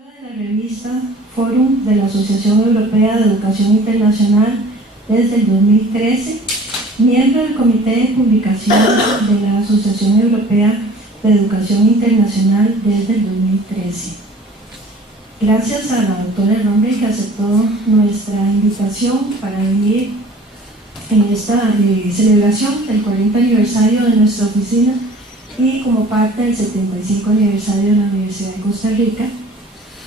De la revista Fórum de la Asociación Europea de Educación Internacional desde el 2013, miembro del Comité de Publicación de la Asociación Europea de Educación Internacional desde el 2013. Gracias a la doctora Romberg que aceptó nuestra invitación para venir en esta celebración del 40 aniversario de nuestra oficina y como parte del 75 aniversario de la Universidad de Costa Rica.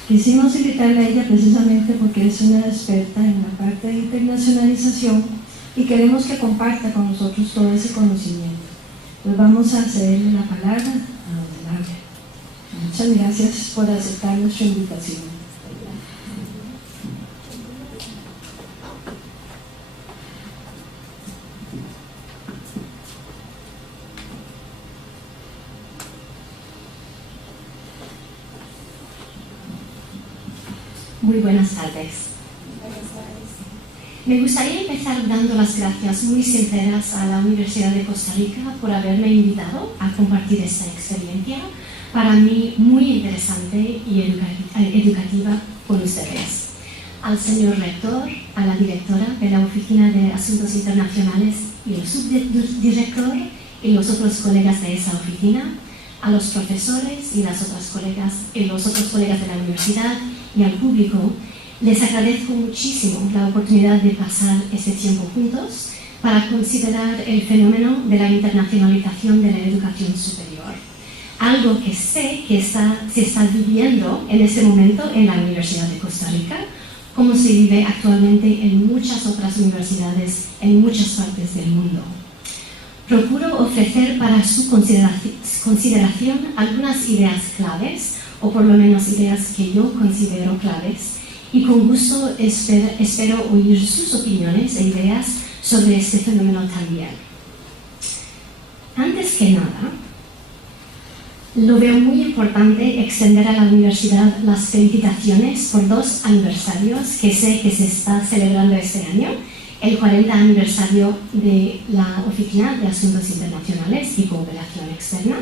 Quisimos invitarla a ella precisamente porque es una experta en la parte de internacionalización y queremos que comparta con nosotros todo ese conocimiento. Pues vamos a cederle la palabra a don Laura. Muchas gracias por aceptar nuestra invitación. Muy buenas tardes. Me gustaría empezar dando las gracias muy sinceras a la Universidad de Costa Rica por haberme invitado a compartir esta experiencia, para mí muy interesante y educativa con ustedes. Al señor rector, a la directora de la Oficina de Asuntos Internacionales y el subdirector y los otros colegas de esa oficina, a los profesores y los otros colegas de la universidad y al público, les agradezco muchísimo la oportunidad de pasar este tiempo juntos para considerar el fenómeno de la internacionalización de la educación superior, algo que sé que se está viviendo en este momento en la Universidad de Costa Rica, como se vive actualmente en muchas otras universidades en muchas partes del mundo. Procuro ofrecer para su consideración algunas ideas claves, o por lo menos ideas que yo considero claves, y con gusto espero oír sus opiniones e ideas sobre este fenómeno también. Antes que nada, lo veo muy importante extender a la universidad las felicitaciones por 2 aniversarios que sé que se está celebrando este año: el 40 aniversario de la Oficina de Asuntos Internacionales y Cooperación Externa,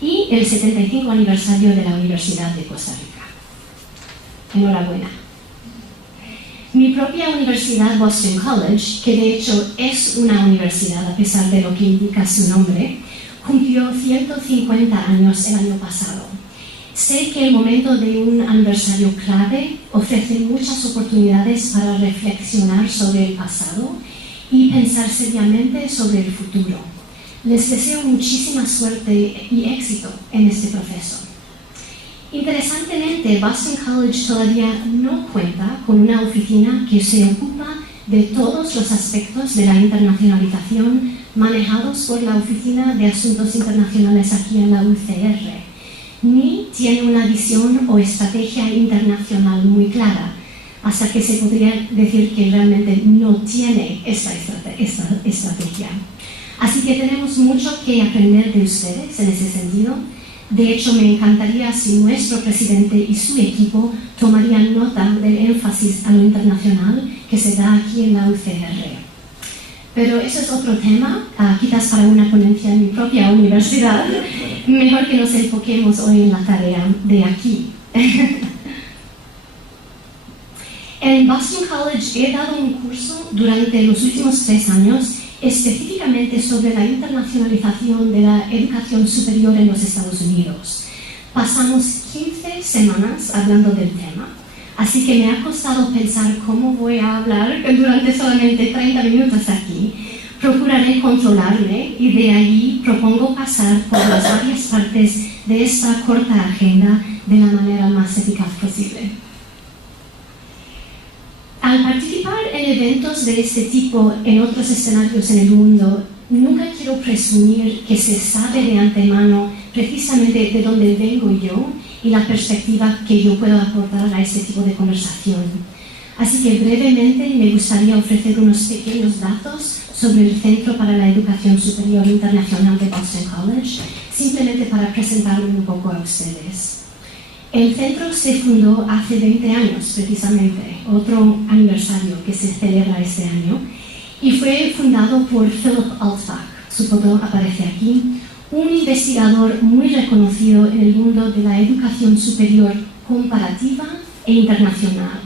y el 75 aniversario de la Universidad de Costa Rica. Enhorabuena. Mi propia universidad, Boston College, que de hecho es una universidad a pesar de lo que indica su nombre, cumplió 150 años el año pasado. Sé que el momento de un aniversario clave ofrece muchas oportunidades para reflexionar sobre el pasado y pensar seriamente sobre el futuro. Les deseo muchísima suerte y éxito en este proceso. Interesantemente, Boston College todavía no cuenta con una oficina que se ocupa de todos los aspectos de la internacionalización manejados por la Oficina de Asuntos Internacionales aquí en la UCR, ni tiene una visión o estrategia internacional muy clara, hasta que se podría decir que realmente no tiene esta estrategia. Así que tenemos mucho que aprender de ustedes en ese sentido. De hecho, me encantaría si nuestro presidente y su equipo tomarían nota del énfasis a lo internacional que se da aquí en la UCR. Pero eso es otro tema, quizás para una ponencia en mi propia universidad. Mejor que nos enfoquemos hoy en la tarea de aquí. En Boston College he dado un curso durante los últimos 3 años específicamente sobre la internacionalización de la educación superior en los Estados Unidos. Pasamos 15 semanas hablando del tema, así que me ha costado pensar cómo voy a hablar durante solamente 30 minutos aquí. Procuraré controlarme y de ahí propongo pasar por las varias partes de esta corta agenda de la manera más eficaz posible. Al participar en eventos de este tipo en otros escenarios en el mundo, nunca quiero presumir que se sabe de antemano precisamente de dónde vengo yo y la perspectiva que yo puedo aportar a este tipo de conversación. Así que brevemente me gustaría ofrecer unos pequeños datos sobre el Centro para la Educación Superior Internacional de Boston College, simplemente para presentarme un poco a ustedes. El centro se fundó hace 20 años, precisamente, otro aniversario que se celebra este año, y fue fundado por Philip Altbach, su foto aparece aquí, un investigador muy reconocido en el mundo de la educación superior comparativa e internacional.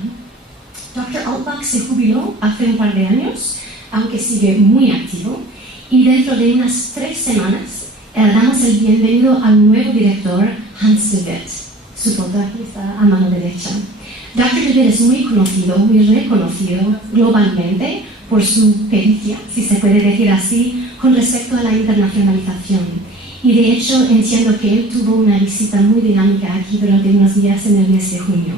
Dr. Altbach se jubiló hace un par de años, aunque sigue muy activo, y dentro de unas 3 semanas damos el bienvenido al nuevo director, Hans de Vet. Su foto aquí está a mano derecha. Dr. de Vet es muy conocido, muy reconocido globalmente por su pericia, si se puede decir así, con respecto a la internacionalización. Y de hecho entiendo que él tuvo una visita muy dinámica aquí durante unos días en el mes de junio.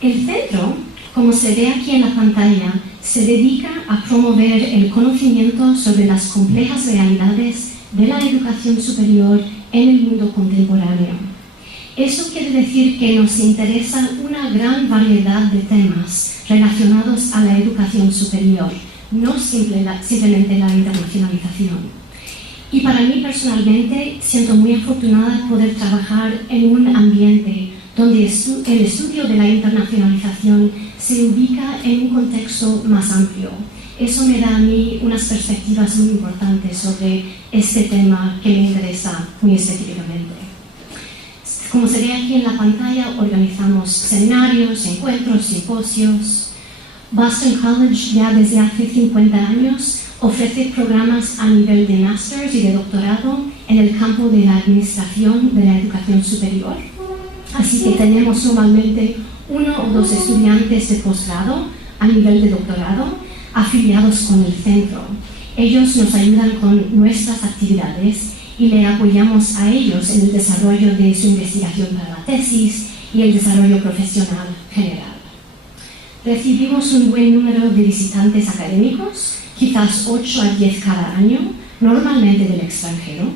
El centro, como se ve aquí en la pantalla, se dedica a promover el conocimiento sobre las complejas realidades de la educación superior en el mundo contemporáneo. Eso quiere decir que nos interesa una gran variedad de temas relacionados a la educación superior, no simplemente la internacionalización. Y para mí personalmente siento muy afortunada de poder trabajar en un ambiente donde el estudio de la internacionalización se ubica en un contexto más amplio. Eso me da a mí unas perspectivas muy importantes sobre este tema que me interesa muy específicamente. Como se ve aquí en la pantalla, organizamos seminarios, encuentros, simposios. Boston College ya desde hace 50 años ofrece programas a nivel de máster y de doctorado en el campo de la administración de la educación superior. Así que tenemos normalmente 1 o 2 estudiantes de posgrado a nivel de doctorado afiliados con el centro. Ellos nos ayudan con nuestras actividades y le apoyamos a ellos en el desarrollo de su investigación para la tesis y el desarrollo profesional general. Recibimos un buen número de visitantes académicos, quizás 8 a 10 cada año, normalmente del extranjero.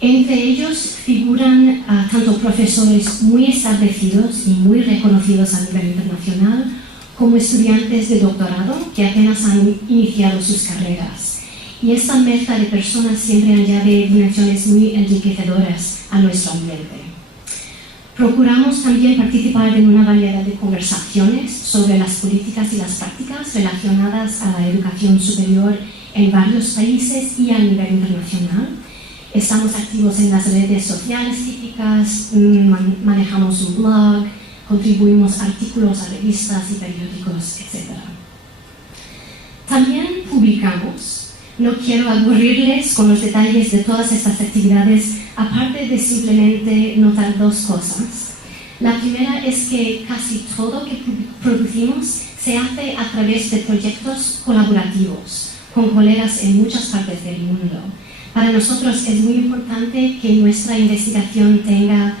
Entre ellos figuran tanto profesores muy establecidos y muy reconocidos a nivel internacional, como estudiantes de doctorado que apenas han iniciado sus carreras. Y esta mezcla de personas siempre añade dimensiones muy enriquecedoras a nuestro ambiente. Procuramos también participar en una variedad de conversaciones sobre las políticas y las prácticas relacionadas a la educación superior en varios países y a nivel internacional. Estamos activos en las redes sociales típicas, manejamos un blog, contribuimos artículos a revistas y periódicos, etc. También publicamos. No quiero aburrirles con los detalles de todas estas actividades, aparte de simplemente notar 2 cosas. La primera es que casi todo que producimos se hace a través de proyectos colaborativos con colegas en muchas partes del mundo. Para nosotros es muy importante que nuestra investigación tenga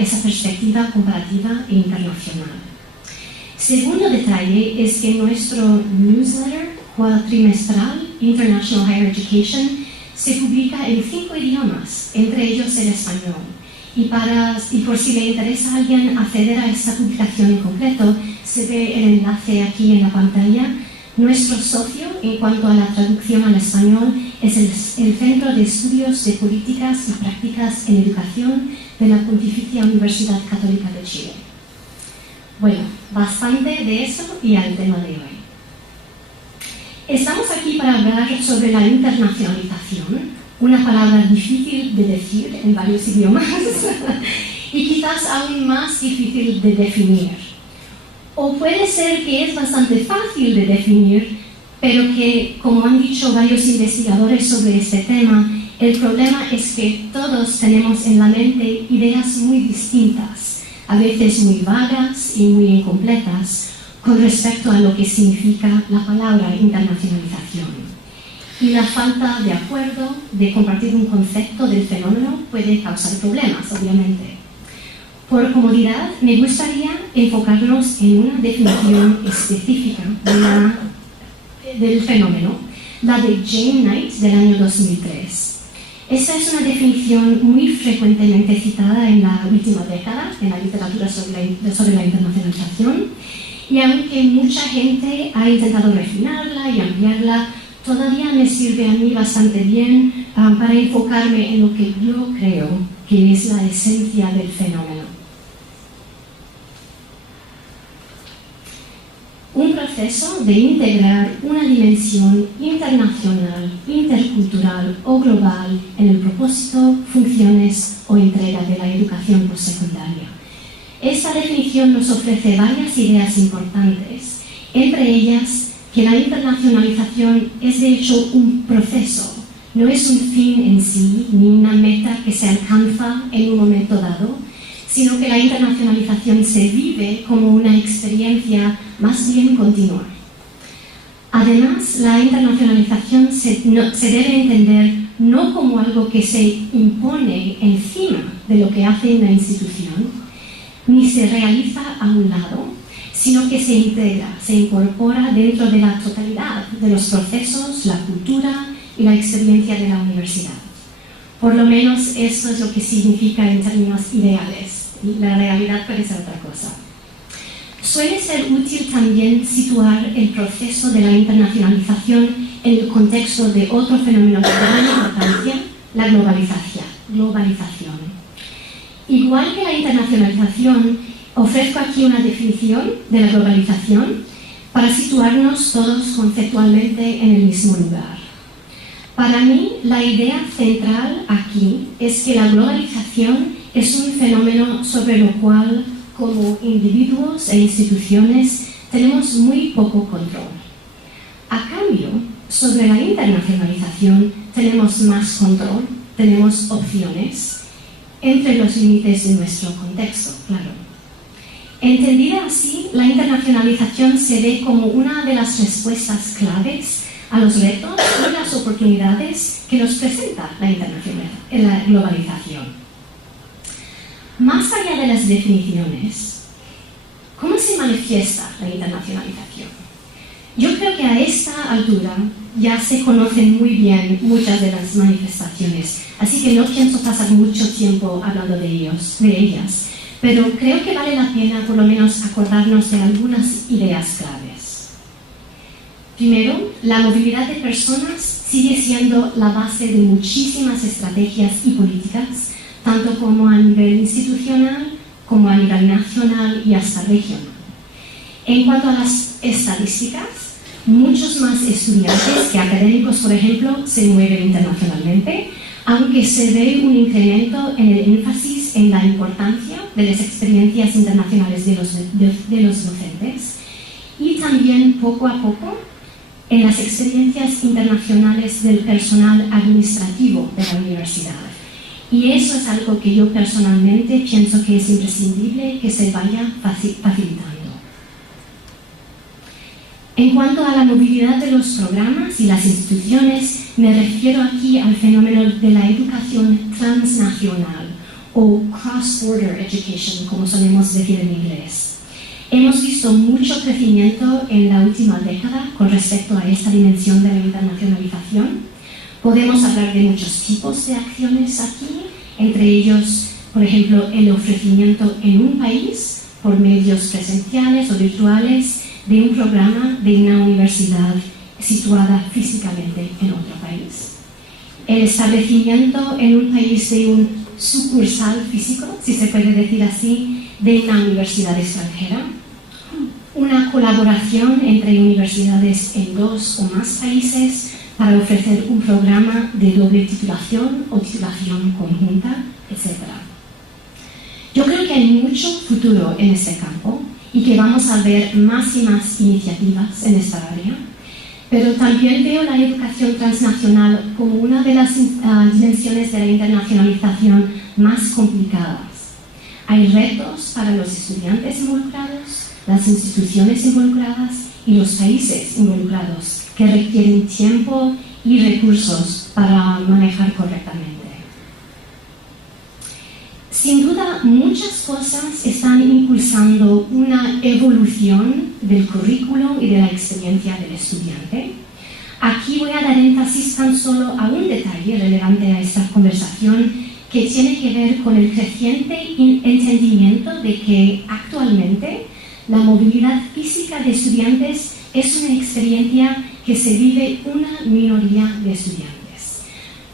esa perspectiva comparativa e internacional. Segundo detalle es que nuestro newsletter cuatrimestral International Higher Education se publica en 5 idiomas, entre ellos el español. Y por si le interesa a alguien acceder a esta publicación en concreto, se ve el enlace aquí en la pantalla. Nuestro socio en cuanto a la traducción al español es el Centro de Estudios de Políticas y Prácticas en Educación de la Pontificia Universidad Católica de Chile. Bueno, bastante de eso y al tema de hoy. Estamos aquí para hablar sobre la internacionalización, una palabra difícil de decir en varios idiomas y quizás aún más difícil de definir. O puede ser que es bastante fácil de definir, pero que, como han dicho varios investigadores sobre este tema, el problema es que todos tenemos en la mente ideas muy distintas, a veces muy vagas y muy incompletas, con respecto a lo que significa la palabra internacionalización. Y la falta de acuerdo, de compartir un concepto del fenómeno, puede causar problemas, obviamente. Por comodidad, me gustaría enfocarnos en una definición específica del fenómeno, la de Jane Knight del año 2003. Esta es una definición muy frecuentemente citada en la última década en la literatura sobre la internacionalización, y aunque mucha gente ha intentado refinarla y ampliarla, todavía me sirve a mí bastante bien para enfocarme en lo que yo creo que es la esencia del fenómeno. Un proceso de integrar una dimensión internacional, intercultural o global en el propósito, funciones o entrega de la educación postsecundaria. Esta definición nos ofrece varias ideas importantes, entre ellas que la internacionalización es de hecho un proceso, no es un fin en sí, ni una meta que se alcanza en un momento dado, sino que la internacionalización se vive como una experiencia más bien continua. Además, la internacionalización se debe entender no como algo que se impone encima de lo que hace una institución, ni se realiza a un lado, sino que se integra, se incorpora dentro de la totalidad de los procesos, la cultura y la experiencia de la universidad. Por lo menos esto es lo que significa en términos ideales, y la realidad puede ser otra cosa. Suele ser útil también situar el proceso de la internacionalización en el contexto de otro fenómeno de gran importancia, la globalización. Igual que la internacionalización, ofrezco aquí una definición de la globalización para situarnos todos conceptualmente en el mismo lugar. Para mí, la idea central aquí es que la globalización es un fenómeno sobre lo cual, como individuos e instituciones, tenemos muy poco control. A cambio, sobre la internacionalización tenemos más control, tenemos opciones, entre los límites de nuestro contexto, claro. Entendida así, la internacionalización se ve como una de las respuestas claves a los retos y las oportunidades que nos presenta la globalización. Más allá de las definiciones, ¿cómo se manifiesta la internacionalización? Yo creo que a esta altura ya se conocen muy bien muchas de las manifestaciones, así que no pienso pasar mucho tiempo hablando de ellas, pero creo que vale la pena por lo menos acordarnos de algunas ideas claves. Primero, la movilidad de personas sigue siendo la base de muchísimas estrategias y políticas, tanto como a nivel institucional, como a nivel nacional y hasta regional. En cuanto a las estadísticas, muchos más estudiantes que académicos, por ejemplo, se mueven internacionalmente, aunque se ve un incremento en el énfasis en la importancia de las experiencias internacionales de los docentes y también poco a poco en las experiencias internacionales del personal administrativo de la universidad. Y eso es algo que yo personalmente pienso que es imprescindible que se vaya facilitando. En cuanto a la movilidad de los programas y las instituciones, me refiero aquí al fenómeno de la educación transnacional o cross-border education, como solemos decir en inglés. Hemos visto mucho crecimiento en la última década con respecto a esta dimensión de la internacionalización. Podemos hablar de muchos tipos de acciones aquí, entre ellos, por ejemplo, el ofrecimiento en un país, por medios presenciales o virtuales, de un programa de una universidad situada físicamente en otro país. El establecimiento en un país de un sucursal físico, si se puede decir así, de una universidad extranjera. Una colaboración entre universidades en 2 o más países para ofrecer un programa de doble titulación o titulación conjunta, etc. Yo creo que hay mucho futuro en este campo y que vamos a ver más y más iniciativas en esta área, pero también veo la educación transnacional como una de las dimensiones de la internacionalización más complicadas. Hay retos para los estudiantes involucrados, las instituciones involucradas y los países involucrados que requieren tiempo y recursos para manejar correctamente. Sin duda, muchas cosas están impulsando una evolución del currículo y de la experiencia del estudiante. Aquí voy a dar énfasis tan solo a un detalle relevante a esta conversación que tiene que ver con el creciente entendimiento de que actualmente la movilidad física de estudiantes es una experiencia que se vive una minoría de estudiantes.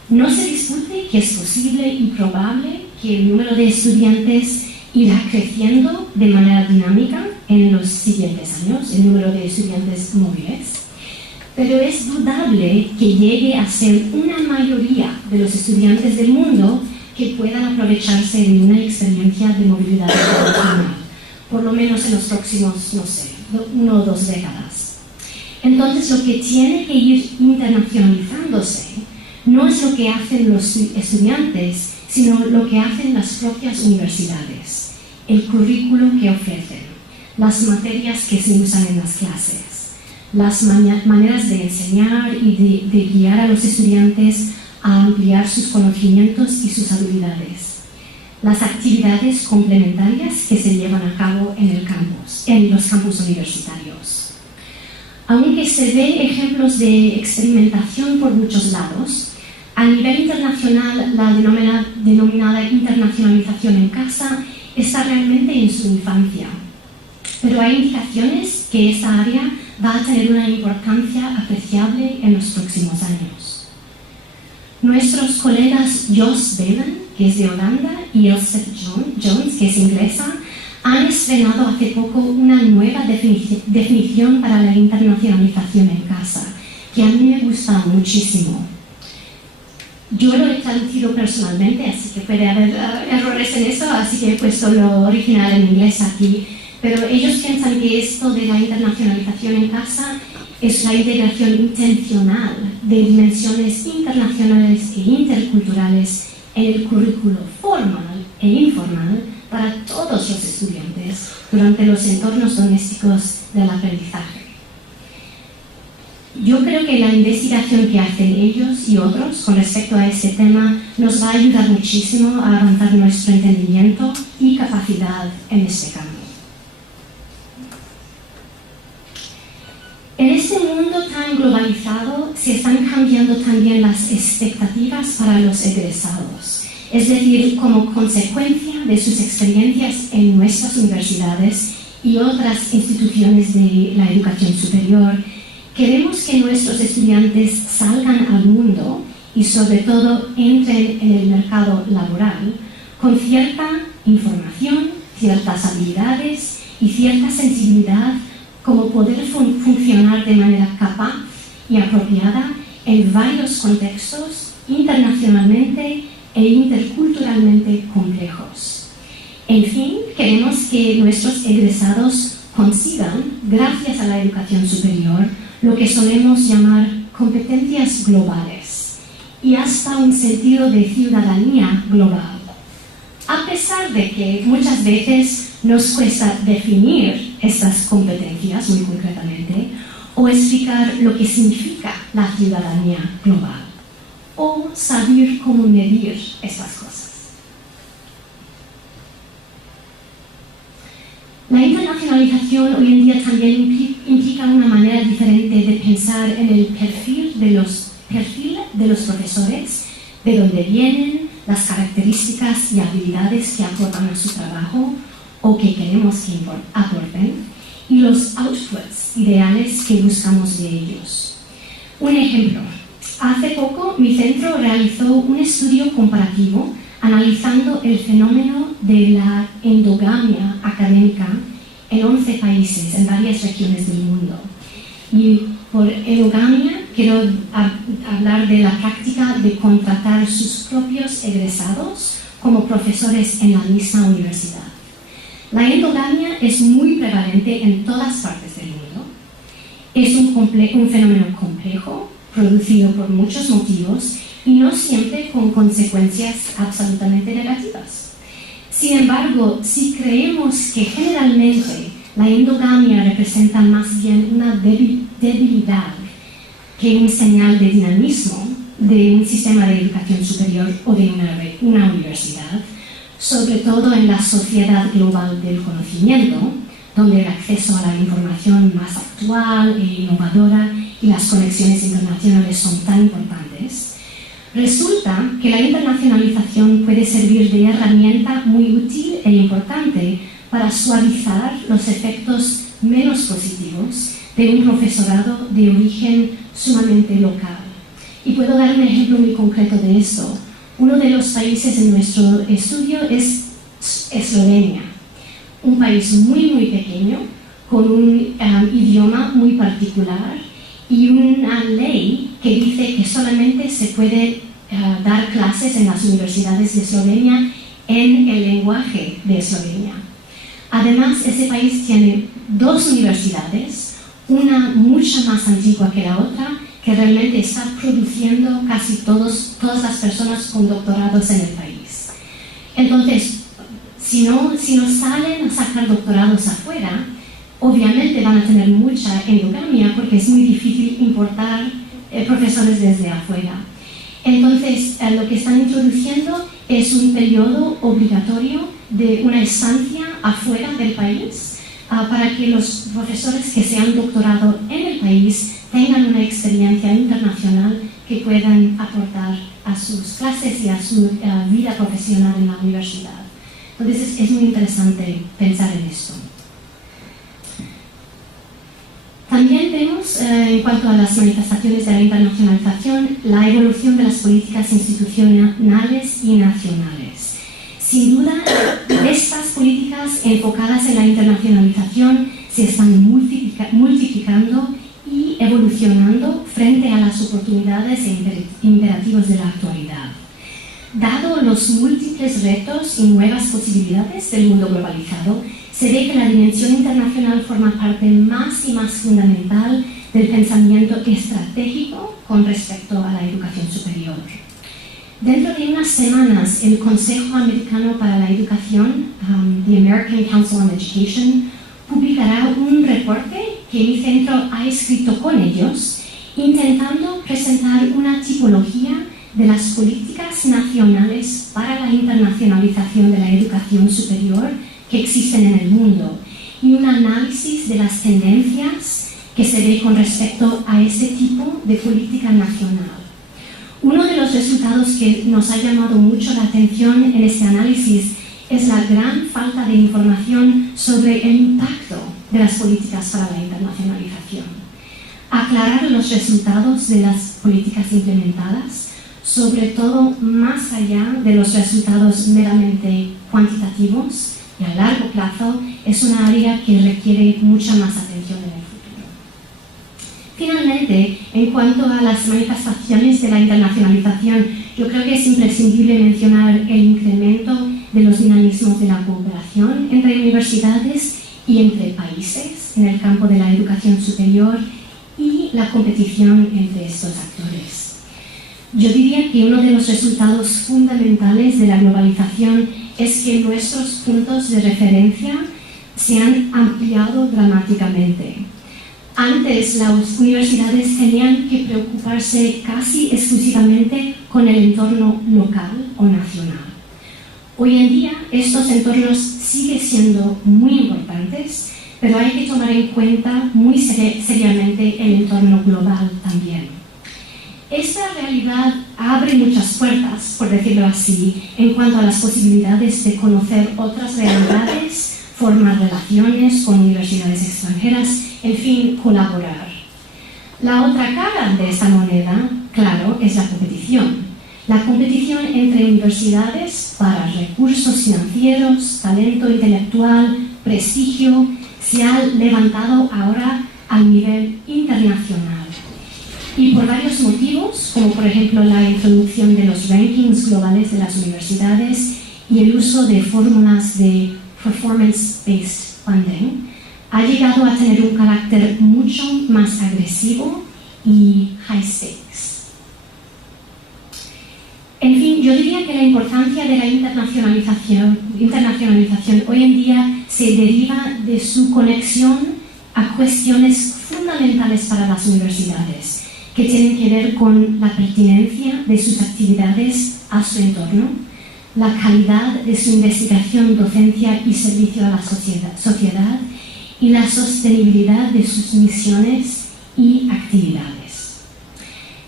No se discute que es posible y probable que el número de estudiantes irá creciendo de manera dinámica en los siguientes años, el número de estudiantes móviles, pero es dudable que llegue a ser una mayoría de los estudiantes del mundo que puedan aprovecharse de una experiencia de movilidad internacional. por lo menos en los próximos, no sé, 1 o 2 décadas. Entonces, lo que tiene que ir internacionalizándose no es lo que hacen los estudiantes, sino lo que hacen las propias universidades, el currículo que ofrecen, las materias que se usan en las clases, las maneras de enseñar y de guiar a los estudiantes a ampliar sus conocimientos y sus habilidades, las actividades complementarias que se llevan a cabo en los campus universitarios. Aunque se ven ejemplos de experimentación por muchos lados, a nivel internacional la denominada internacionalización en casa está realmente en su infancia, pero hay indicaciones que esta área va a tener una importancia apreciable en los próximos años. Nuestros colegas Jos Belen, que es de Holanda, y Elspeth Jones, que es inglesa, han estrenado hace poco una nueva definición para la internacionalización en casa, que a mí me gusta muchísimo. Yo lo he traducido personalmente, así que puede haber errores en eso, así que he puesto lo original en inglés aquí. Pero ellos piensan que esto de la internacionalización en casa es la integración intencional de dimensiones internacionales e interculturales en el currículo formal e informal para todos los estudiantes durante los entornos domésticos del aprendizaje. Yo creo que la investigación que hacen ellos y otros con respecto a este tema nos va a ayudar muchísimo a avanzar nuestro entendimiento y capacidad en este campo. En este mundo tan globalizado se están cambiando también las expectativas para los egresados, es decir, como consecuencia de sus experiencias en nuestras universidades y otras instituciones de la educación superior. Queremos que nuestros estudiantes salgan al mundo y sobre todo entren en el mercado laboral con cierta información, ciertas habilidades y cierta sensibilidad como poder funcionar de manera capaz y apropiada en varios contextos internacionalmente e interculturalmente complejos. En fin, queremos que nuestros egresados consigan, gracias a la educación superior, lo que solemos llamar competencias globales y hasta un sentido de ciudadanía global. A pesar de que muchas veces nos cuesta definir estas competencias muy concretamente o explicar lo que significa la ciudadanía global o saber cómo medir estas cosas. La internacionalización hoy en día también implica una manera diferente de pensar en el perfil de los profesores, de dónde vienen, las características y habilidades que aportan a su trabajo o que queremos que aporten, y los outputs ideales que buscamos de ellos. Un ejemplo. Hace poco mi centro realizó un estudio comparativo analizando el fenómeno de la endogamia académica en 11 países, en varias regiones del mundo. Y por endogamia quiero hablar de la práctica de contratar sus propios egresados como profesores en la misma universidad. La endogamia es muy prevalente en todas partes del mundo. Es un fenómeno complejo, producido por muchos motivos y no siempre con consecuencias absolutamente negativas. Sin embargo, si creemos que generalmente la endogamia representa más bien una debilidad que un señal de dinamismo de un sistema de educación superior o de una universidad, sobre todo en la sociedad global del conocimiento, donde el acceso a la información más actual e innovadora y las conexiones internacionales son tan importantes, resulta que la internacionalización puede servir de herramienta muy útil e importante para suavizar los efectos menos positivos de un profesorado de origen sumamente local. Y puedo dar un ejemplo muy concreto de esto. Uno de los países en nuestro estudio es Eslovenia, un país muy pequeño, con un idioma muy particular y una ley que dice que solamente se puede dar clases en las universidades de Eslovenia en el lenguaje de Eslovenia. Además, ese país tiene 2 universidades, una mucho más antigua que la otra, que realmente está produciendo casi todas las personas con doctorados en el país. Entonces, si no salen a sacar doctorados afuera, obviamente van a tener mucha endogamia porque es muy difícil importar profesores desde afuera. Entonces, lo que están introduciendo es un periodo obligatorio de una estancia afuera del país para que los profesores que se han doctorado en el país tengan una experiencia internacional que puedan aportar a sus clases y a su vida profesional en la universidad. Entonces, es muy interesante pensar en esto. También vemos, en cuanto a las manifestaciones de la internacionalización, la evolución de las políticas institucionales y nacionales. Sin duda, estas políticas enfocadas en la internacionalización se están multiplicando y evolucionando frente a las oportunidades e imperativos de la actualidad. Dado los múltiples retos y nuevas posibilidades del mundo globalizado, se ve que la dimensión internacional forma parte más y más fundamental del pensamiento estratégico con respecto a la educación superior. Dentro de unas semanas, el Consejo Americano para la Educación, the American Council on Education, publicará un reporte que mi centro ha escrito con ellos, intentando presentar una tipología de las políticas nacionales para la internacionalización de la educación superior que existen en el mundo y un análisis de las tendencias que se ve con respecto a este tipo de política nacional. Uno de los resultados que nos ha llamado mucho la atención en este análisis es la gran falta de información sobre el impacto de las políticas para la internacionalización. Aclarar los resultados de las políticas implementadas, sobre todo más allá de los resultados meramente cuantitativos y a largo plazo, es una área que requiere mucha más atención en el futuro. Finalmente, en cuanto a las manifestaciones de la internacionalización, yo creo que es imprescindible mencionar el incremento de los dinamismos de la cooperación entre universidades y entre países en el campo de la educación superior y la competición entre estos actores. Yo diría que uno de los resultados fundamentales de la globalización es que nuestros puntos de referencia se han ampliado dramáticamente. Antes, las universidades tenían que preocuparse casi exclusivamente con el entorno local o nacional. Hoy en día, estos entornos siguen siendo muy importantes, pero hay que tomar en cuenta muy seriamente el entorno global también. Esta realidad abre muchas puertas, por decirlo así, en cuanto a las posibilidades de conocer otras realidades, formar relaciones con universidades extranjeras, en fin, colaborar. La otra cara de esta moneda, claro, es la competición. La competición entre universidades para recursos financieros, talento intelectual, prestigio, se ha levantado ahora al nivel internacional. Y por varios motivos, como por ejemplo la introducción de los rankings globales de las universidades y el uso de fórmulas de performance-based funding, ha llegado a tener un carácter mucho más agresivo y high stakes. En fin, yo diría que la importancia de la internacionalización hoy en día se deriva de su conexión a cuestiones fundamentales para las universidades, que tienen que ver con la pertinencia de sus actividades a su entorno, la calidad de su investigación, docencia y servicio a la sociedad y la sostenibilidad de sus misiones y actividades.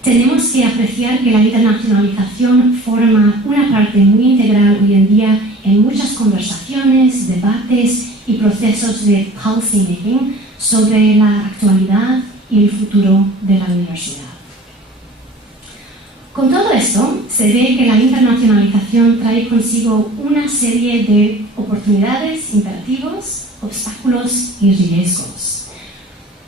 Tenemos que apreciar que la internacionalización forma una parte muy integral hoy en día en muchas conversaciones, debates y procesos de policy making sobre la actualidad y el futuro de la universidad. Con todo esto, se ve que la internacionalización trae consigo una serie de oportunidades, imperativos, obstáculos y riesgos.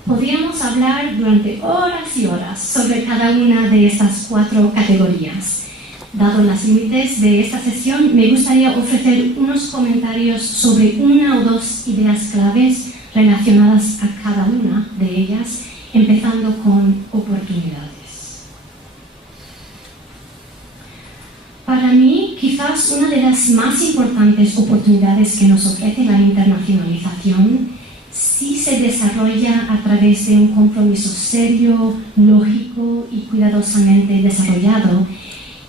Podríamos hablar durante horas y horas sobre cada una de estas 4 categorías, Dado los límites de esta sesión, me gustaría ofrecer unos comentarios sobre una o dos ideas claves relacionadas a cada una de ellas, empezando con oportunidades. Para mí, quizás una de las más importantes oportunidades que nos ofrece la internacionalización, si se desarrolla a través de un compromiso serio, lógico y cuidadosamente desarrollado,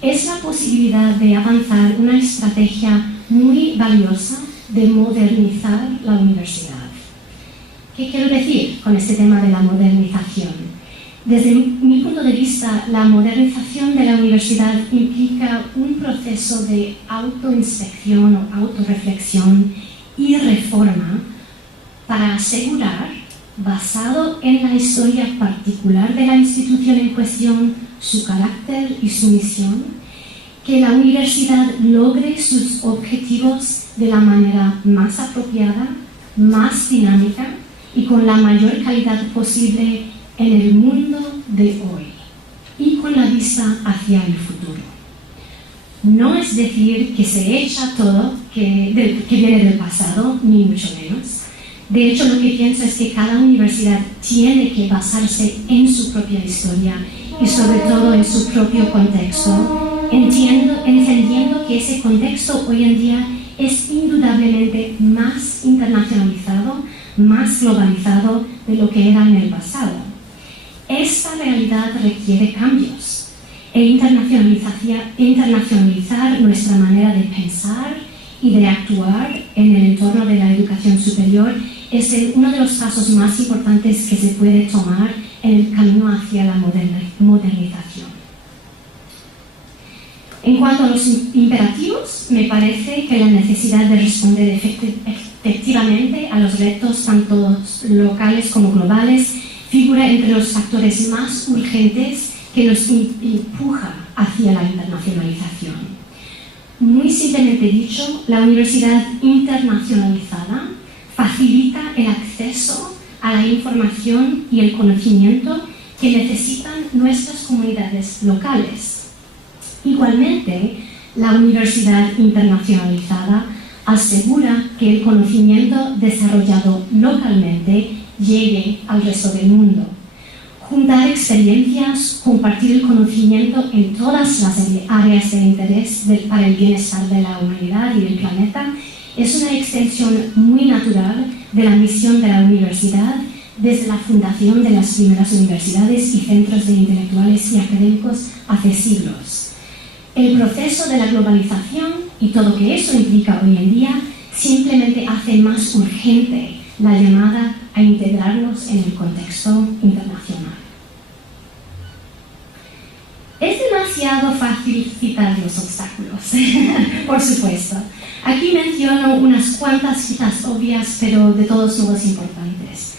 es la posibilidad de avanzar una estrategia muy valiosa de modernizar la universidad. ¿Qué quiero decir con este tema de la modernización? Desde mi punto de vista, la modernización de la universidad implica un proceso de autoinspección o autorreflexión y reforma para asegurar, basado en la historia particular de la institución en cuestión, su carácter y su misión, que la universidad logre sus objetivos de la manera más apropiada, más dinámica y con la mayor calidad posible en el mundo de hoy y con la vista hacia el futuro. No es decir que se echa todo que viene del pasado, ni mucho menos. De hecho, lo que pienso es que cada universidad tiene que basarse en su propia historia y sobre todo en su propio contexto, entendiendo que ese contexto hoy en día es indudablemente más internacionalizado, más globalizado de lo que era en el pasado. Esta realidad requiere cambios e internacionalizar nuestra manera de pensar y de actuar en el entorno de la educación superior es uno de los pasos más importantes que se puede tomar en el camino hacia la modernización. En cuanto a los imperativos, me parece que la necesidad de responder efectivamente a los retos tanto locales como globales figura entre los factores más urgentes que nos empuja hacia la internacionalización. Muy simplemente dicho, la universidad internacionalizada facilita el acceso a la información y el conocimiento que necesitan nuestras comunidades locales. Igualmente, la universidad internacionalizada asegura que el conocimiento desarrollado localmente llegue al resto del mundo. Juntar experiencias, compartir el conocimiento en todas las áreas de interés para el bienestar de la humanidad y del planeta es una extensión muy natural de la misión de la universidad desde la fundación de las primeras universidades y centros de intelectuales y académicos hace siglos. El proceso de la globalización y todo lo que eso implica hoy en día simplemente hace más urgente la llamada a integrarnos en el contexto internacional. Es demasiado fácil citar los obstáculos, por supuesto. Aquí menciono unas cuantas quizás obvias, pero de todos modos importantes.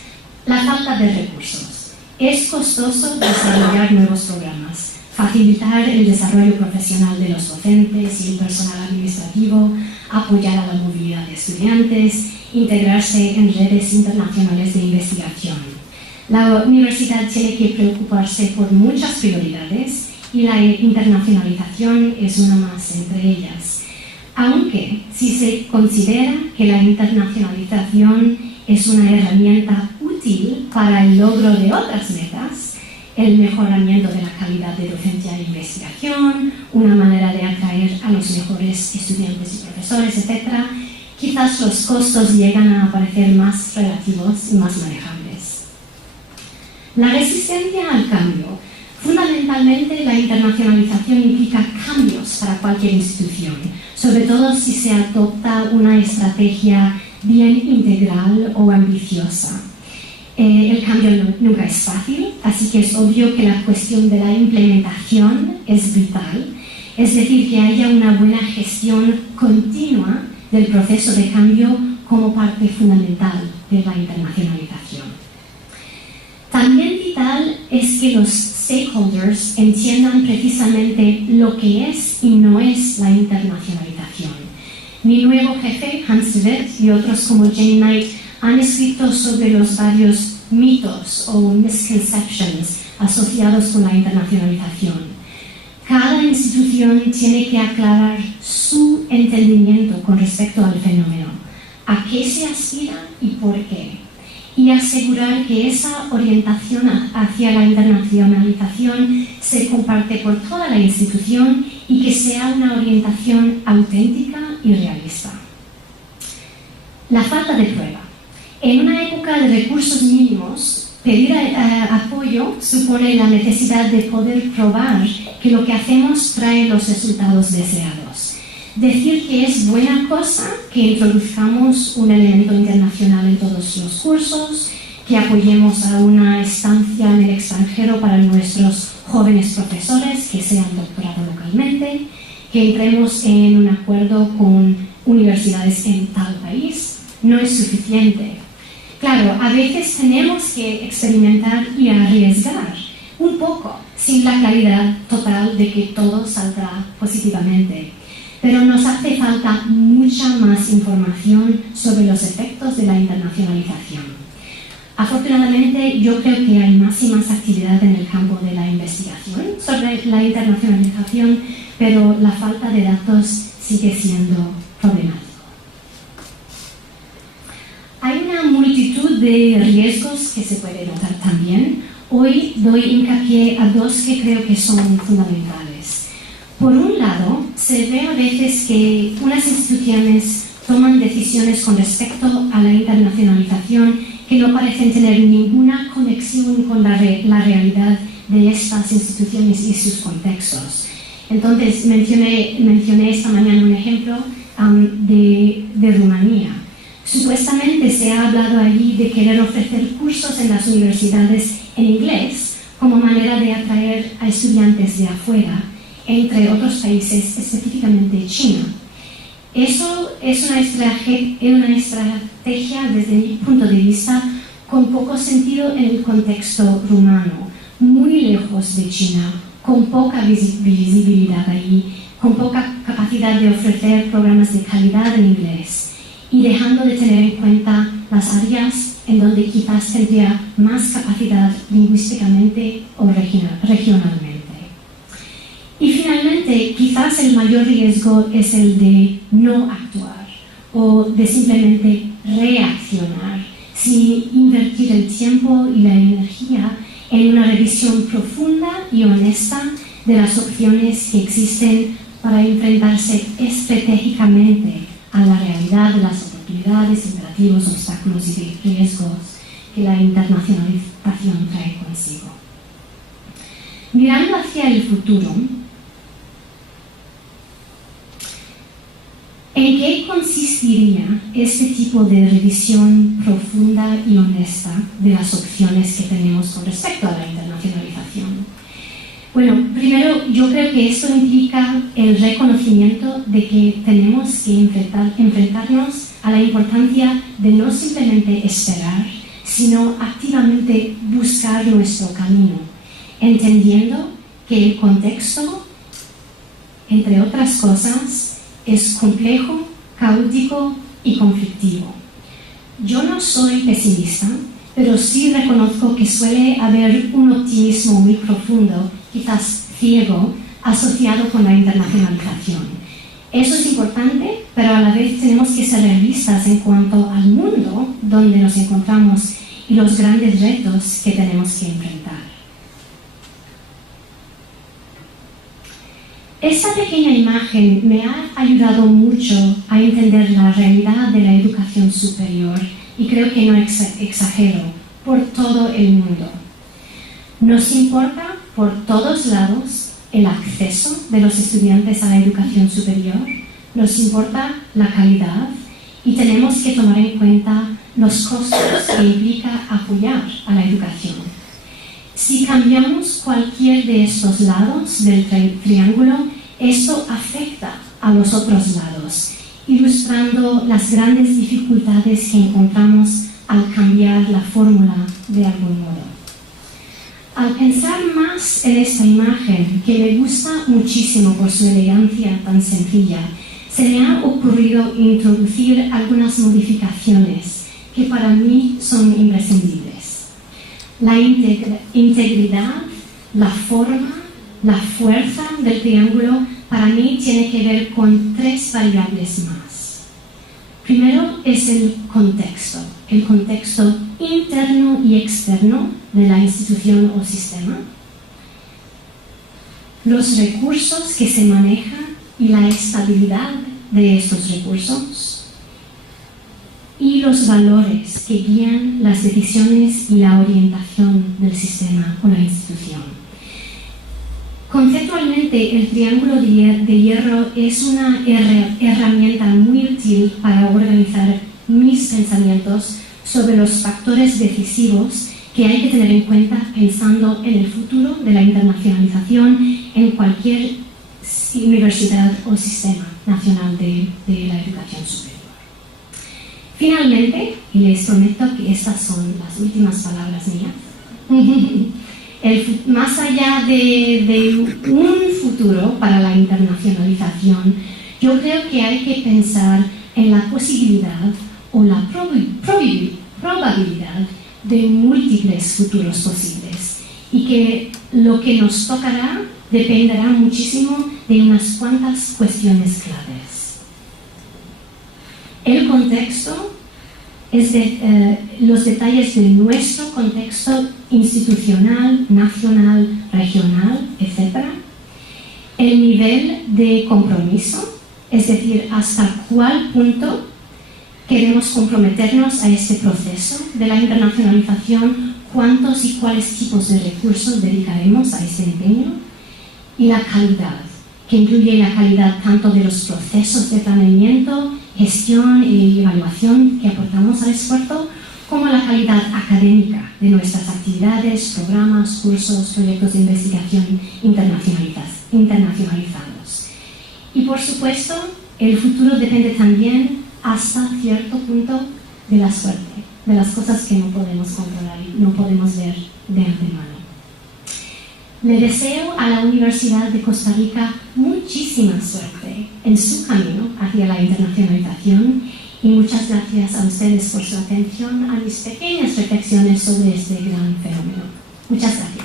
La falta de recursos. Es costoso desarrollar nuevos programas, facilitar el desarrollo profesional de los docentes y el personal administrativo, apoyar a la movilidad de estudiantes, integrarse en redes internacionales de investigación. La universidad tiene que preocuparse por muchas prioridades y la internacionalización es una más entre ellas. Aunque, si se considera que la internacionalización es una herramienta útil para el logro de otras metas, el mejoramiento de la calidad de docencia e investigación, una manera de atraer a los mejores estudiantes y profesores, etc., quizás los costos llegan a parecer más relativos y más manejables. La resistencia al cambio. Fundamentalmente, la internacionalización implica cambios para cualquier institución, sobre todo si se adopta una estrategia bien integral o ambiciosa. El cambio nunca es fácil, así que es obvio que la cuestión de la implementación es vital, es decir, que haya una buena gestión continua del proceso de cambio como parte fundamental de la internacionalización. También vital es que los stakeholders entiendan precisamente lo que es y no es la internacionalización. Mi nuevo jefe, Hans de Wet, y otros como Jane Knight han escrito sobre los varios mitos o misconceptions asociados con la internacionalización. Cada institución tiene que aclarar su entendimiento con respecto al fenómeno, a qué se aspira y por qué, y asegurar que esa orientación hacia la internacionalización se comparte por toda la institución y que sea una orientación auténtica y realista. La falta de prueba. En una época de recursos mínimos, pedir apoyo supone la necesidad de poder probar que lo que hacemos trae los resultados deseados. Decir que es buena cosa que introduzcamos un elemento internacional en todos los cursos, que apoyemos a una estancia en el extranjero para nuestros jóvenes profesores que se han doctorado localmente, que entremos en un acuerdo con universidades en tal país, no es suficiente. Claro, a veces tenemos que experimentar y arriesgar un poco, sin la claridad total de que todo saldrá positivamente. Pero nos hace falta mucha más información sobre los efectos de la internacionalización. Afortunadamente, yo creo que hay más y más actividad en el campo de la investigación sobre la internacionalización, pero la falta de datos sigue siendo problemática. Hay una multitud de riesgos que se puede notar también. Hoy doy hincapié a dos que creo que son fundamentales. Por un lado, se ve a veces que unas instituciones toman decisiones con respecto a la internacionalización que no parecen tener ninguna conexión con la realidad de estas instituciones y sus contextos. Entonces, mencioné esta mañana un ejemplo de Rumanía. Supuestamente se ha hablado allí de querer ofrecer cursos en las universidades en inglés como manera de atraer a estudiantes de afuera, entre otros países, específicamente China. Eso es una estrategia, desde mi punto de vista, con poco sentido en el contexto rumano, muy lejos de China, con poca visibilidad allí, con poca capacidad de ofrecer programas de calidad en inglés, y dejando de tener en cuenta las áreas en donde quizás tendría más capacidad lingüísticamente o regionalmente. Y finalmente, quizás el mayor riesgo es el de no actuar o de simplemente reaccionar sin invertir el tiempo y la energía en una revisión profunda y honesta de las opciones que existen para enfrentarse estratégicamente a la realidad de las oportunidades, imperativos, obstáculos y riesgos que la internacionalización trae consigo. Mirando hacia el futuro, ¿en qué consistiría este tipo de revisión profunda y honesta de las opciones que tenemos con respecto a la internacionalización? Bueno, primero, yo creo que esto implica el reconocimiento de que tenemos que enfrentarnos a la importancia de no simplemente esperar, sino activamente buscar nuestro camino, entendiendo que el contexto, entre otras cosas, es complejo, caótico y conflictivo. Yo no soy pesimista, pero sí reconozco que suele haber un optimismo muy profundo, quizás ciego, asociado con la internacionalización. Eso es importante, pero a la vez tenemos que ser realistas en cuanto al mundo donde nos encontramos y los grandes retos que tenemos que enfrentar. Esta pequeña imagen me ha ayudado mucho a entender la realidad de la educación superior y creo que no exagero, por todo el mundo. Nos importa por todos lados el acceso de los estudiantes a la educación superior, nos importa la calidad y tenemos que tomar en cuenta los costos que implica apoyar a la educación. Si cambiamos cualquier de estos lados del triángulo, esto afecta a los otros lados, ilustrando las grandes dificultades que encontramos al cambiar la fórmula de algún modo. Al pensar más en esta imagen, que me gusta muchísimo por su elegancia tan sencilla, se me ha ocurrido introducir algunas modificaciones que para mí son imprescindibles. La integridad, la forma la fuerza del triángulo para mí tiene que ver con 3 variables más. Primero es el contexto interno y externo de la institución o sistema, los recursos que se manejan y la estabilidad de estos recursos, y los valores que guían las decisiones y la orientación del sistema o la institución. Conceptualmente, el triángulo de hierro es una herramienta muy útil para organizar mis pensamientos sobre los factores decisivos que hay que tener en cuenta pensando en el futuro de la internacionalización en cualquier universidad o sistema nacional de la educación superior. Finalmente, y les prometo que estas son las últimas palabras mías, más allá de un futuro para la internacionalización, yo creo que hay que pensar en la posibilidad o la probabilidad de múltiples futuros posibles, y que lo que nos tocará dependerá muchísimo de unas cuantas cuestiones claves. El contexto es los detalles de nuestro contexto institucional, nacional, regional, etc. El nivel de compromiso, es decir, hasta cuál punto queremos comprometernos a este proceso de la internacionalización, cuántos y cuáles tipos de recursos dedicaremos a este empeño, y la calidad, que incluye la calidad tanto de los procesos de planeamiento, gestión y evaluación que aportamos al esfuerzo, como la calidad académica de nuestras actividades, programas, cursos, proyectos de investigación internacionalizados. Y por supuesto, el futuro depende también hasta cierto punto de la suerte, de las cosas que no podemos controlar y no podemos ver de antemano. Le deseo a la Universidad de Costa Rica muchísima suerte en su camino hacia la internacionalización, y muchas gracias a ustedes por su atención a mis pequeñas reflexiones sobre este gran fenómeno. Muchas gracias.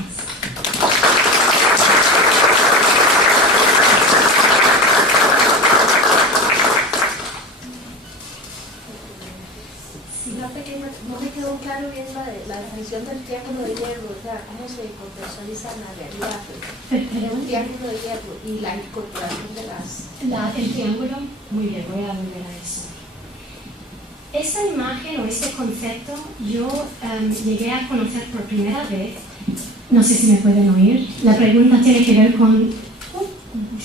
No me quedó claro bien la definición del triángulo de hierro, o sea, cómo se contextualiza en la realidad de un triángulo de hierro y la incorporación de el triángulo, muy bien, voy a volver a eso. Esta imagen o este concepto yo llegué a conocer por primera vez, no sé si me pueden oír, la pregunta tiene que ver con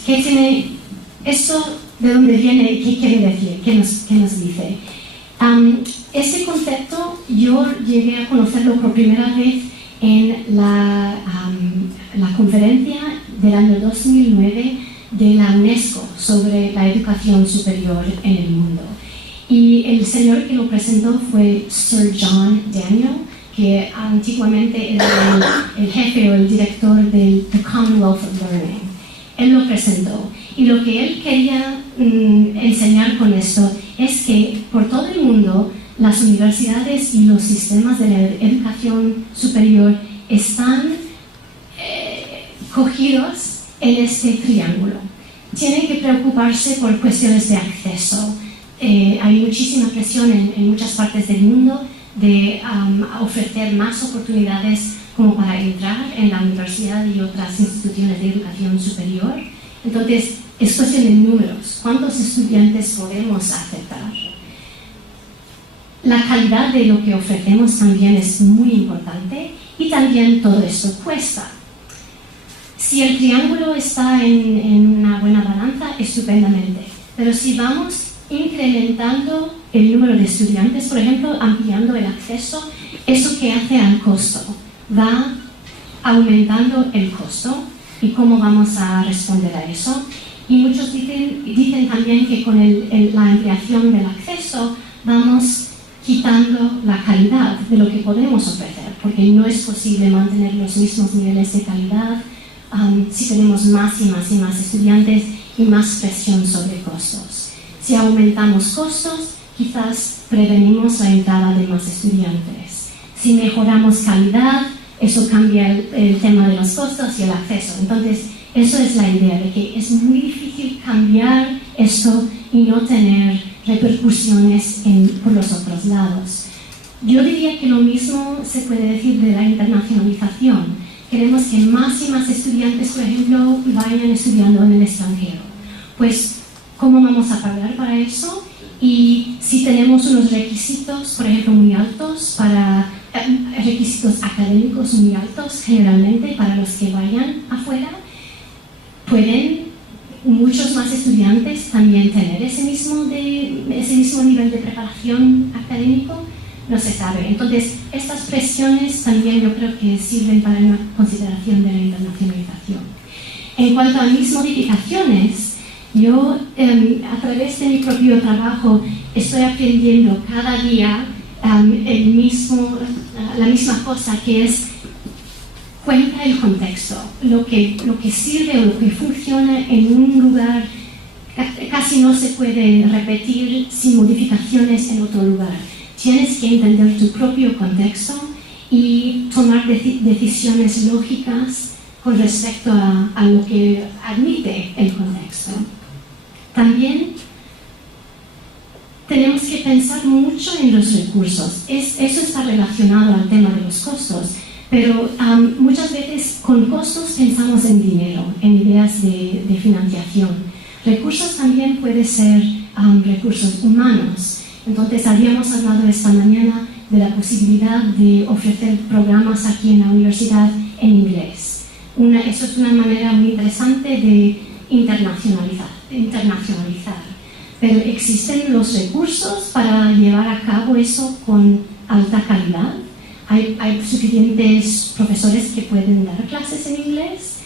¿qué tiene esto? ¿De dónde viene? ¿Qué quiere decir? ¿Qué nos dice? Este concepto yo llegué a conocerlo por primera vez en la conferencia del año 2009 de la UNESCO sobre la educación superior en el mundo. Y el señor que lo presentó fue Sir John Daniel, que antiguamente era el jefe o el director del Commonwealth of Learning. Él lo presentó. Y lo que él quería enseñar con esto es que por todo el mundo las universidades y los sistemas de la educación superior están cogidos en este triángulo. Tienen que preocuparse por cuestiones de acceso. Hay muchísima presión en muchas partes del mundo de ofrecer más oportunidades como para entrar en la universidad y otras instituciones de educación superior. Entonces, es cuestión de números. ¿Cuántos estudiantes podemos aceptar? La calidad de lo que ofrecemos también es muy importante, y también todo esto cuesta. Si el triángulo está en una buena balanza, estupendamente. Pero si vamos incrementando el número de estudiantes, por ejemplo, ampliando el acceso, ¿eso qué hace al costo? Va aumentando el costo. ¿Y cómo vamos a responder a eso? Y muchos dicen también que con la ampliación del acceso vamos quitando la calidad de lo que podemos ofrecer, porque no es posible mantener los mismos niveles de calidad si tenemos más y más y más estudiantes y más presión sobre costos. Si aumentamos costos, quizás prevenimos la entrada de más estudiantes. Si mejoramos calidad, eso cambia el tema de los costos y el acceso. Entonces, Eso es la idea, de que es muy difícil cambiar esto y no tener repercusiones por los otros lados. Yo diría que lo mismo se puede decir de la internacionalización. Queremos que más y más estudiantes, por ejemplo, vayan estudiando en el extranjero. Pues, ¿cómo vamos a pagar para eso? Y si tenemos unos requisitos, por ejemplo, muy altos, requisitos académicos muy altos, generalmente para los que vayan afuera, pueden muchos más estudiantes también tener ese mismo nivel de preparación académico. No se sabe. Entonces, estas presiones también yo creo que sirven para una consideración de la internacionalización. En cuanto a mis modificaciones, yo a través de mi propio trabajo estoy aprendiendo cada día la misma cosa, que es cuenta el contexto, lo que sirve o lo que funciona en un lugar casi no se puede repetir sin modificaciones en otro lugar. Tienes que entender tu propio contexto y tomar decisiones lógicas con respecto a lo que admite el contexto. También tenemos que pensar mucho en los recursos. Eso está relacionado al tema de los costos, pero muchas veces con costos pensamos en dinero, en ideas de financiación. Recursos también pueden ser recursos humanos. Entonces, habíamos hablado esta mañana de la posibilidad de ofrecer programas aquí en la universidad en inglés. Eso es una manera muy interesante de internacionalizar. Pero ¿existen los recursos para llevar a cabo eso con alta calidad? ¿Hay suficientes profesores que pueden dar clases en inglés?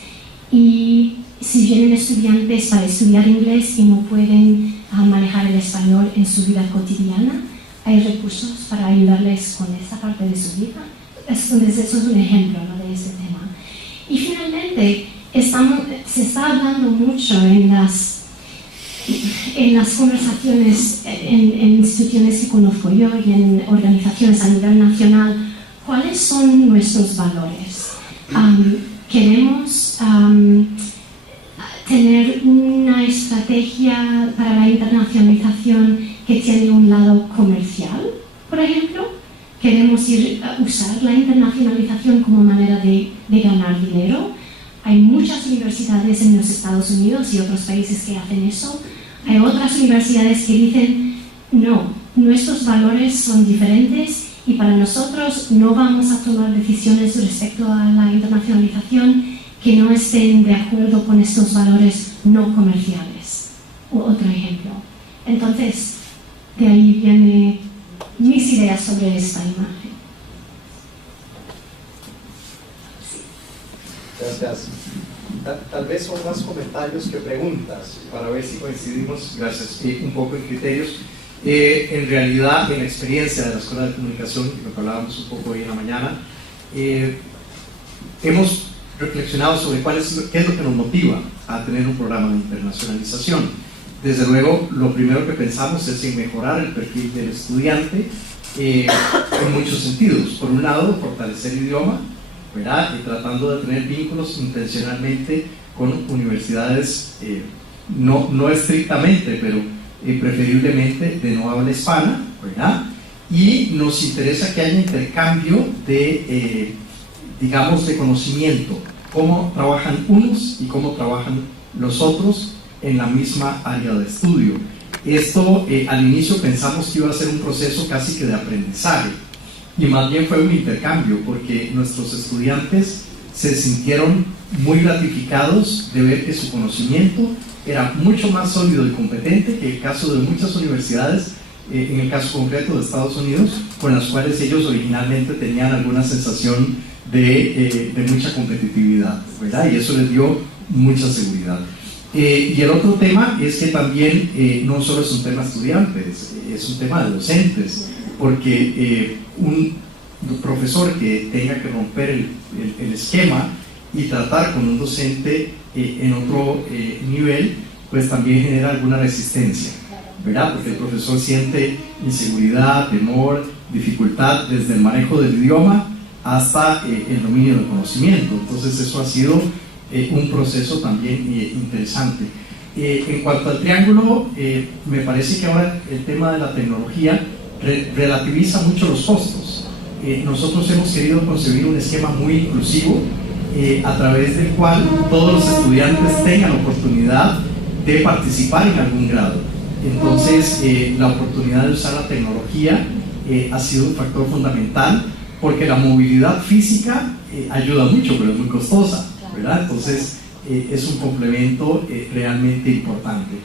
Y si vienen estudiantes para estudiar inglés y no pueden manejar el español en su vida cotidiana, ¿hay recursos para ayudarles con esta parte de su vida? Entonces, eso es un ejemplo, ¿no?, de este tema. Y finalmente, se está hablando mucho en las conversaciones en instituciones que conozco yo y en organizaciones a nivel nacional, ¿cuáles son nuestros valores? Queremos tener una estrategia para la internacionalización que tiene un lado comercial, por ejemplo. Queremos usar la internacionalización como manera de ganar dinero. Hay muchas universidades en los Estados Unidos y otros países que hacen eso. Hay otras universidades que dicen, no, nuestros valores son diferentes y para nosotros no vamos a tomar decisiones respecto a la internacionalización que no estén de acuerdo con estos valores no comerciales. Otro ejemplo. Entonces, de ahí vienen mis ideas sobre esta imagen. Gracias. Tal vez son más comentarios que preguntas, para ver si coincidimos, gracias, un poco en criterios. En realidad, en la experiencia de la Escuela de Comunicación, lo que hablábamos un poco hoy en la mañana, hemos reflexionado sobre qué es lo que nos motiva a tener un programa de internacionalización. Desde luego, lo primero que pensamos es en mejorar el perfil del estudiante en muchos sentidos. Por un lado, fortalecer el idioma, ¿verdad?, y tratando de tener vínculos intencionalmente con universidades, no estrictamente, pero preferiblemente de no habla hispana, ¿verdad? Y nos interesa que haya intercambio de, digamos, de conocimiento, cómo trabajan unos y cómo trabajan los otros en la misma área de estudio. Esto al inicio pensamos que iba a ser un proceso casi que de aprendizaje, y más bien fue un intercambio, porque nuestros estudiantes se sintieron muy gratificados de ver que su conocimiento era mucho más sólido y competente que el caso de muchas universidades, en el caso concreto de Estados Unidos, con las cuales ellos originalmente tenían alguna sensación de mucha competitividad, ¿verdad? Y eso les dio mucha seguridad. Y el otro tema es que también no solo es un tema de estudiantes, es un tema de docentes, porque un profesor que tenga que romper el esquema y tratar con un docente en otro nivel, pues también genera alguna resistencia, ¿verdad? Porque el profesor siente inseguridad, temor, dificultad desde el manejo del idioma hasta el dominio del conocimiento. Entonces eso ha sido un proceso también interesante. En cuanto al triángulo, me parece que ahora el tema de la tecnología relativiza mucho los costos. Nosotros hemos querido concebir un esquema muy inclusivo a través del cual todos los estudiantes tengan oportunidad de participar en algún grado. Entonces, la oportunidad de usar la tecnología ha sido un factor fundamental, porque la movilidad física ayuda mucho, pero es muy costosa, ¿verdad? Entonces, es un complemento realmente importante.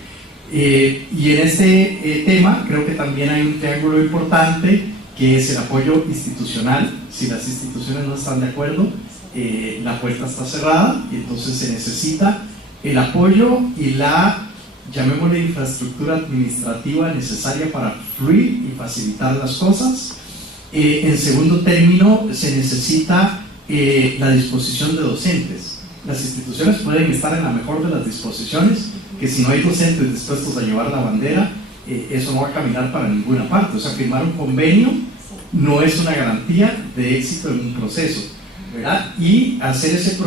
Y en este tema creo que también hay un triángulo importante, que es el apoyo institucional. Si las instituciones no están de acuerdo, la puerta está cerrada, y entonces se necesita el apoyo y la, llamémosle, infraestructura administrativa necesaria para fluir y facilitar las cosas. En segundo término, se necesita la disposición de docentes. Las instituciones pueden estar en la mejor de las disposiciones, que si no hay docentes dispuestos a llevar la bandera, eso no va a caminar para ninguna parte. O sea, firmar un convenio no es una garantía de éxito en un proceso, ¿verdad? Y hacer ese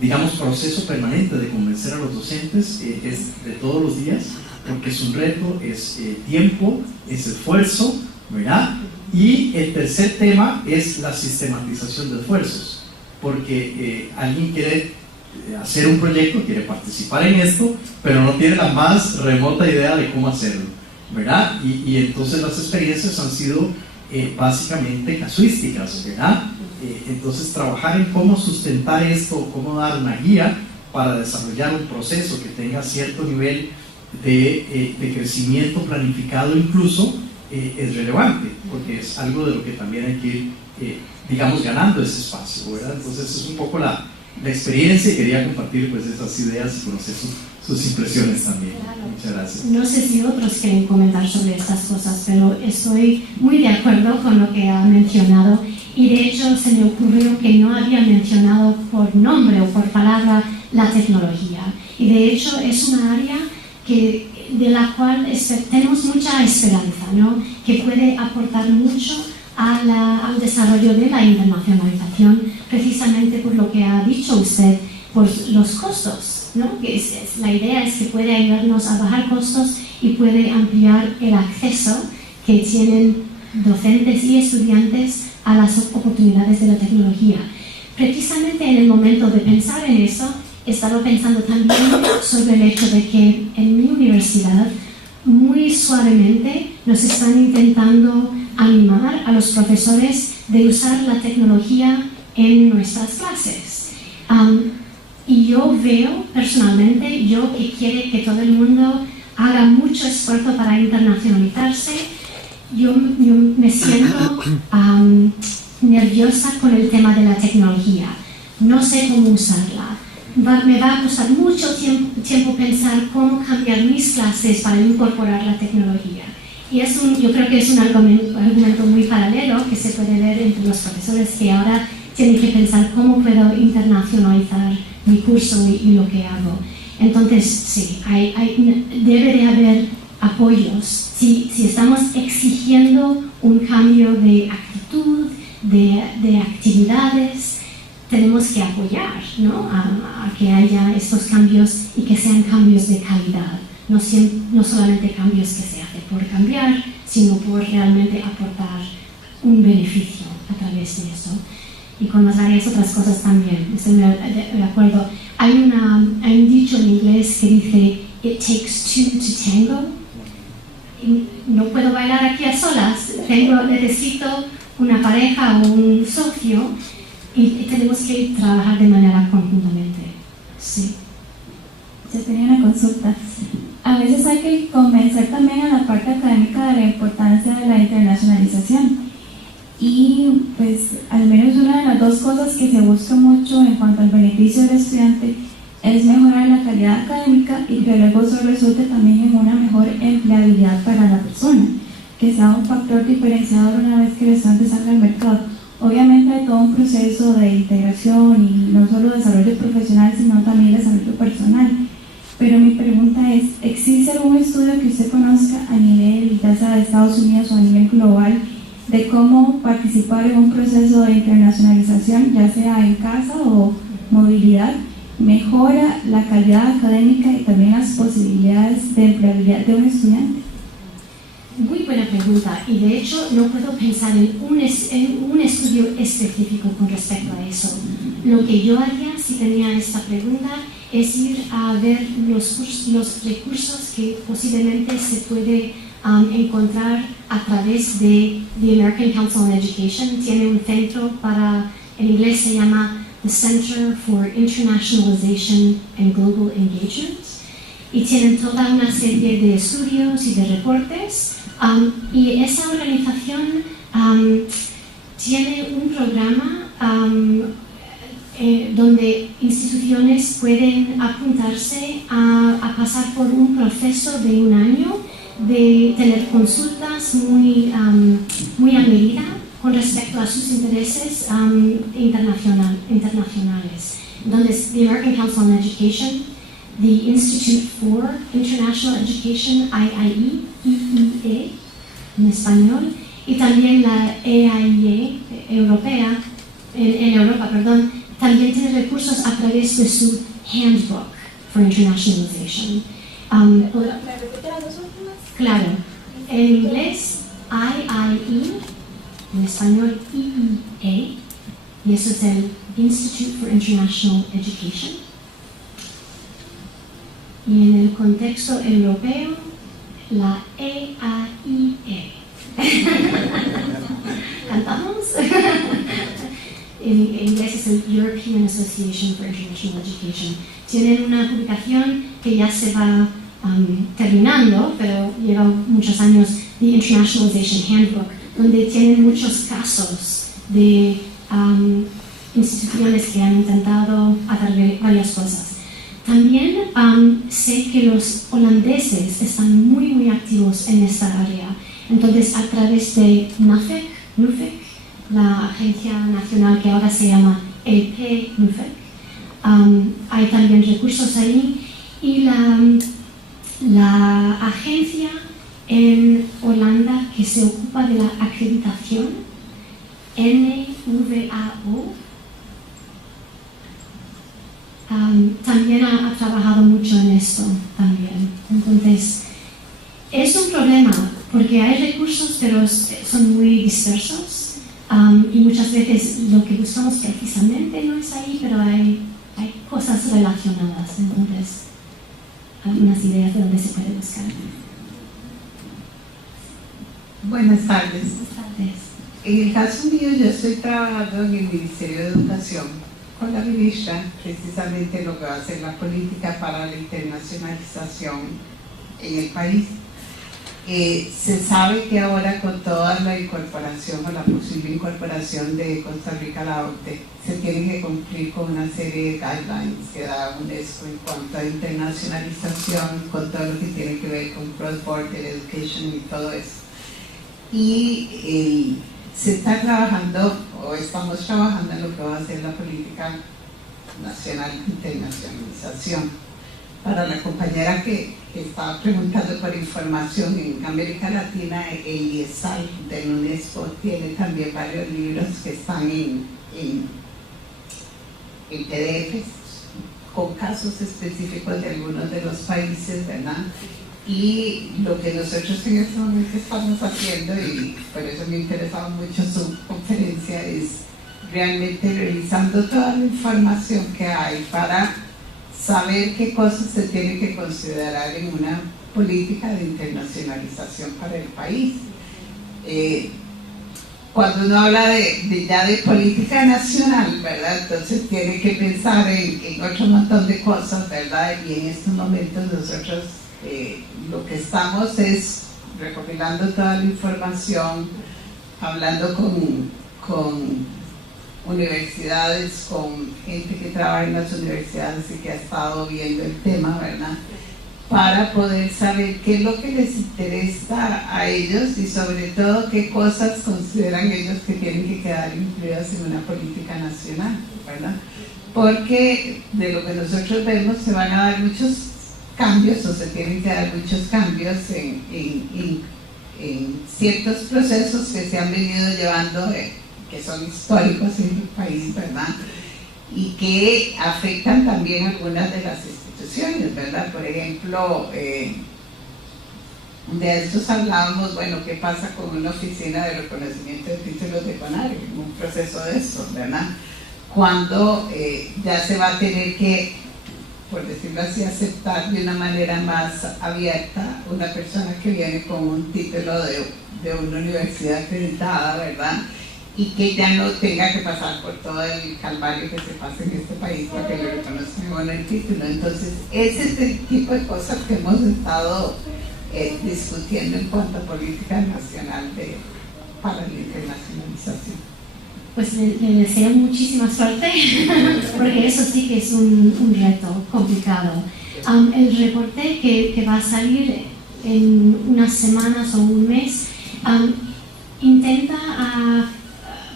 digamos, proceso permanente de convencer a los docentes es de todos los días, porque es un reto, es tiempo, es esfuerzo, ¿verdad? Y el tercer tema es la sistematización de esfuerzos, porque alguien quiere hacer un proyecto, quiere participar en esto, pero no tiene la más remota idea de cómo hacerlo, ¿verdad? Y entonces las experiencias han sido básicamente casuísticas, ¿verdad? Entonces trabajar en cómo sustentar esto, cómo dar una guía para desarrollar un proceso que tenga cierto nivel de crecimiento planificado incluso, es relevante, porque es algo de lo que también hay que ir, digamos, ganando ese espacio, ¿verdad? Entonces es un poco la experiencia, y quería compartir pues esas ideas y conocer sus impresiones también. Claro. Muchas gracias. No sé si otros quieren comentar sobre estas cosas, pero estoy muy de acuerdo con lo que ha mencionado, y de hecho se me ocurrió que no había mencionado por nombre o por palabra la tecnología, y de hecho es una área de la cual tenemos mucha esperanza, ¿no? Que puede aportar mucho al desarrollo de la internacionalización, precisamente por lo que ha dicho usted, por los costos, ¿no? La idea es que puede ayudarnos a bajar costos y puede ampliar el acceso que tienen docentes y estudiantes a las oportunidades de la tecnología. Precisamente en el momento de pensar en eso, he estado pensando también sobre el hecho de que en mi universidad, muy suavemente, nos están intentando animar a los profesores de usar la tecnología en nuestras clases. Y yo veo personalmente, yo que quiere que todo el mundo haga mucho esfuerzo para internacionalizarse, yo me siento nerviosa con el tema de la tecnología. No sé cómo usarla. Me va a costar mucho tiempo pensar cómo cambiar mis clases para incorporar la tecnología. Y yo creo que es un argumento muy paralelo que se puede ver entre los profesores, que ahora tienen que pensar cómo puedo internacionalizar mi curso y lo que hago. Entonces, sí, debe de haber apoyos. Si estamos exigiendo un cambio de actitud, de actividades, tenemos que apoyar, ¿no? a que haya estos cambios y que sean cambios de calidad. No solamente cambios que se hacen por cambiar, sino por realmente aportar un beneficio a través de eso. Y con las varias otras cosas también, estoy de acuerdo. Hay un dicho en inglés que dice, it takes two to tango. Y no puedo bailar aquí a solas, necesito una pareja o un socio, y tenemos que trabajar de manera conjuntamente. Sí. Yo tenía una consulta. A veces hay que convencer también a la parte académica de la importancia de la internacionalización. Y pues al menos una de las dos cosas que se busca mucho en cuanto al beneficio del estudiante es mejorar la calidad académica, y que luego eso resulte también en una mejor empleabilidad para la persona, que sea un factor diferenciador una vez que el estudiante salga al mercado. Obviamente hay todo un proceso de integración, y no solo desarrollo profesional, sino también desarrollo personal. Pero mi pregunta es, ¿existe algún estudio que usted conozca a nivel, ya sea de Estados Unidos o a nivel global, de cómo participar en un proceso de internacionalización, ya sea en casa o movilidad mejora la calidad académica y también las posibilidades de empleabilidad de un estudiante? Muy buena pregunta, y de hecho no puedo pensar en un estudio específico con respecto a eso. Lo que yo haría si tenía esta pregunta es ir a ver los recursos que posiblemente se puede encontrar a través de the American Council on Education. Tiene un centro para, en inglés se llama the Center for Internationalization and Global Engagement, y tienen toda una serie de estudios y de reportes. Y esa organización tiene un programa donde instituciones pueden apuntarse a pasar por un proceso de un año de tener consultas muy a medida con respecto a sus intereses internacionales. Entonces, the American Council on Education, the Institute for International Education, IIE, EEA en español, y también la EIE europea, en Europa, perdón, también tiene recursos a través de su Handbook for Internationalization. ¿Podrá repetir las dos últimas? Claro, en inglés IIE, en español EEA, y eso es el Institute for International Education. Y en el contexto europeo, la EAIE. ¿Cantamos? En inglés es el European Association for International Education. Tienen una publicación que ya se va terminando, pero lleva muchos años, The Internationalization Handbook, donde tienen muchos casos de instituciones que han intentado hacer varias cosas. También sé que los holandeses están muy activos en esta área. Entonces, a través de NUFEC, la agencia nacional que ahora se llama EP-NUFEC, hay también recursos ahí. Y la agencia en Holanda que se ocupa de la acreditación, NVAO, también ha trabajado mucho en esto también. Entonces, es un problema porque hay recursos pero son muy dispersos, y muchas veces lo que buscamos precisamente no es ahí, pero hay cosas relacionadas. Entonces, algunas ideas de dónde se puede buscar. Buenas tardes. Buenas tardes. En el caso mío, yo estoy trabajando en el Ministerio de Educación con la ministra, precisamente lo que va a ser la política para la internacionalización en el país. Se sabe que ahora con toda la incorporación o la posible incorporación de Costa Rica a la OCDE, se tiene que cumplir con una serie de guidelines que da UNESCO en cuanto a internacionalización, con todo lo que tiene que ver con cross-border education y todo eso. Y se está trabajando, o estamos trabajando en lo que va a ser la política nacional de internacionalización. Para la compañera que estaba preguntando por información, en América Latina el IESAL de UNESCO tiene también varios libros que están en PDFs con casos específicos de algunos de los países, ¿verdad? Y lo que nosotros en este momento estamos haciendo, y por eso me interesaba mucho su conferencia, es realmente revisando toda la información que hay para saber qué cosas se tienen que considerar en una política de internacionalización para el país. Cuando uno habla ya de política nacional, ¿verdad? Entonces tiene que pensar en otro montón de cosas, ¿verdad? Y en estos momentos nosotros lo que estamos es recopilando toda la información, hablando con universidades, con gente que trabaja en las universidades y que ha estado viendo el tema, ¿verdad? Para poder saber qué es lo que les interesa a ellos y sobre todo qué cosas consideran ellos que tienen que quedar incluidas en una política nacional, ¿verdad? Porque de lo que nosotros vemos se van a dar muchos cambios, o se tienen que dar muchos cambios en ciertos procesos que se han venido llevando, que son históricos en el país, ¿verdad? y que afectan también algunas de las instituciones, ¿verdad? Por ejemplo, de estos hablábamos, bueno, ¿qué pasa con una oficina de reconocimiento de títulos de CONARE? Un proceso de eso, ¿verdad? Cuando ya se va a tener que, por decirlo así, aceptar de una manera más abierta una persona que viene con un título de una universidad acreditada, ¿verdad? Y que ya no tenga que pasar por todo el calvario que se pasa en este país para que le reconozcan el título. Entonces, ese es el tipo de cosas que hemos estado discutiendo en cuanto a política nacional para la internacionalización. Pues le deseo muchísima suerte, porque eso sí que es un reto complicado. El reporte que va a salir en unas semanas o un mes intenta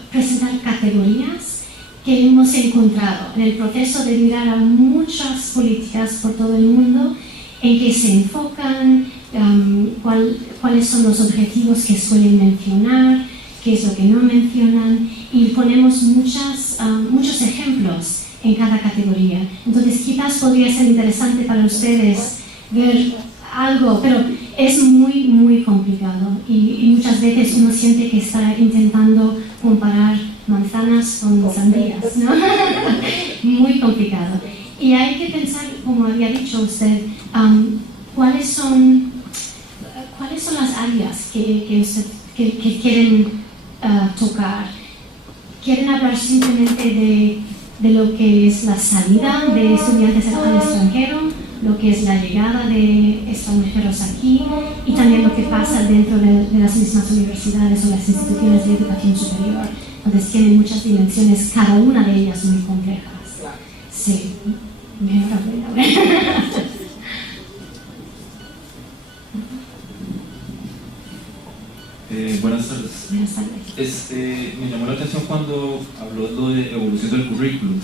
presentar categorías que hemos encontrado en el proceso de mirar a muchas políticas por todo el mundo, en que se enfocan, cuáles son los objetivos que suelen mencionar, qué es lo que no mencionan, y ponemos muchos ejemplos en cada categoría. Entonces quizás podría ser interesante para ustedes ver algo, pero es muy, muy complicado y muchas veces uno siente que está intentando comparar manzanas con sandías, ¿no? Muy complicado. Y hay que pensar, como había dicho usted, cuáles son las áreas que quieren tocar. Quieren hablar simplemente de lo que es la salida de estudiantes al extranjero, lo que es la llegada de extranjeros aquí, y también lo que pasa dentro de las mismas universidades o las instituciones de educación superior. Entonces tienen muchas dimensiones, cada una de ellas muy complejas. Sí, enhorabuena. Buenas tardes. Buenas tardes. Me llamó la atención cuando habló de evolución del currículum.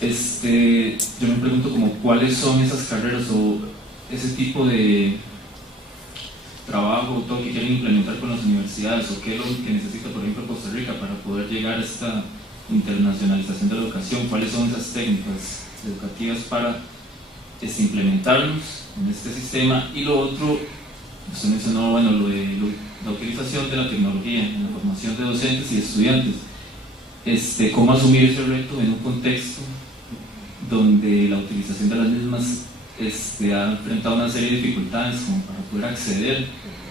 Yo me pregunto como cuáles son esas carreras o ese tipo de trabajo o todo que quieren implementar con las universidades, o qué es lo que necesita, por ejemplo, Costa Rica para poder llegar a esta internacionalización de la educación. ¿Cuáles son esas técnicas educativas para implementarlos en este sistema? Y lo otro, usted mencionó, bueno, lo de la utilización de la tecnología en la formación de docentes y estudiantes. ¿Cómo asumir ese reto en un contexto donde la utilización de las mismas ha enfrentado una serie de dificultades como para poder acceder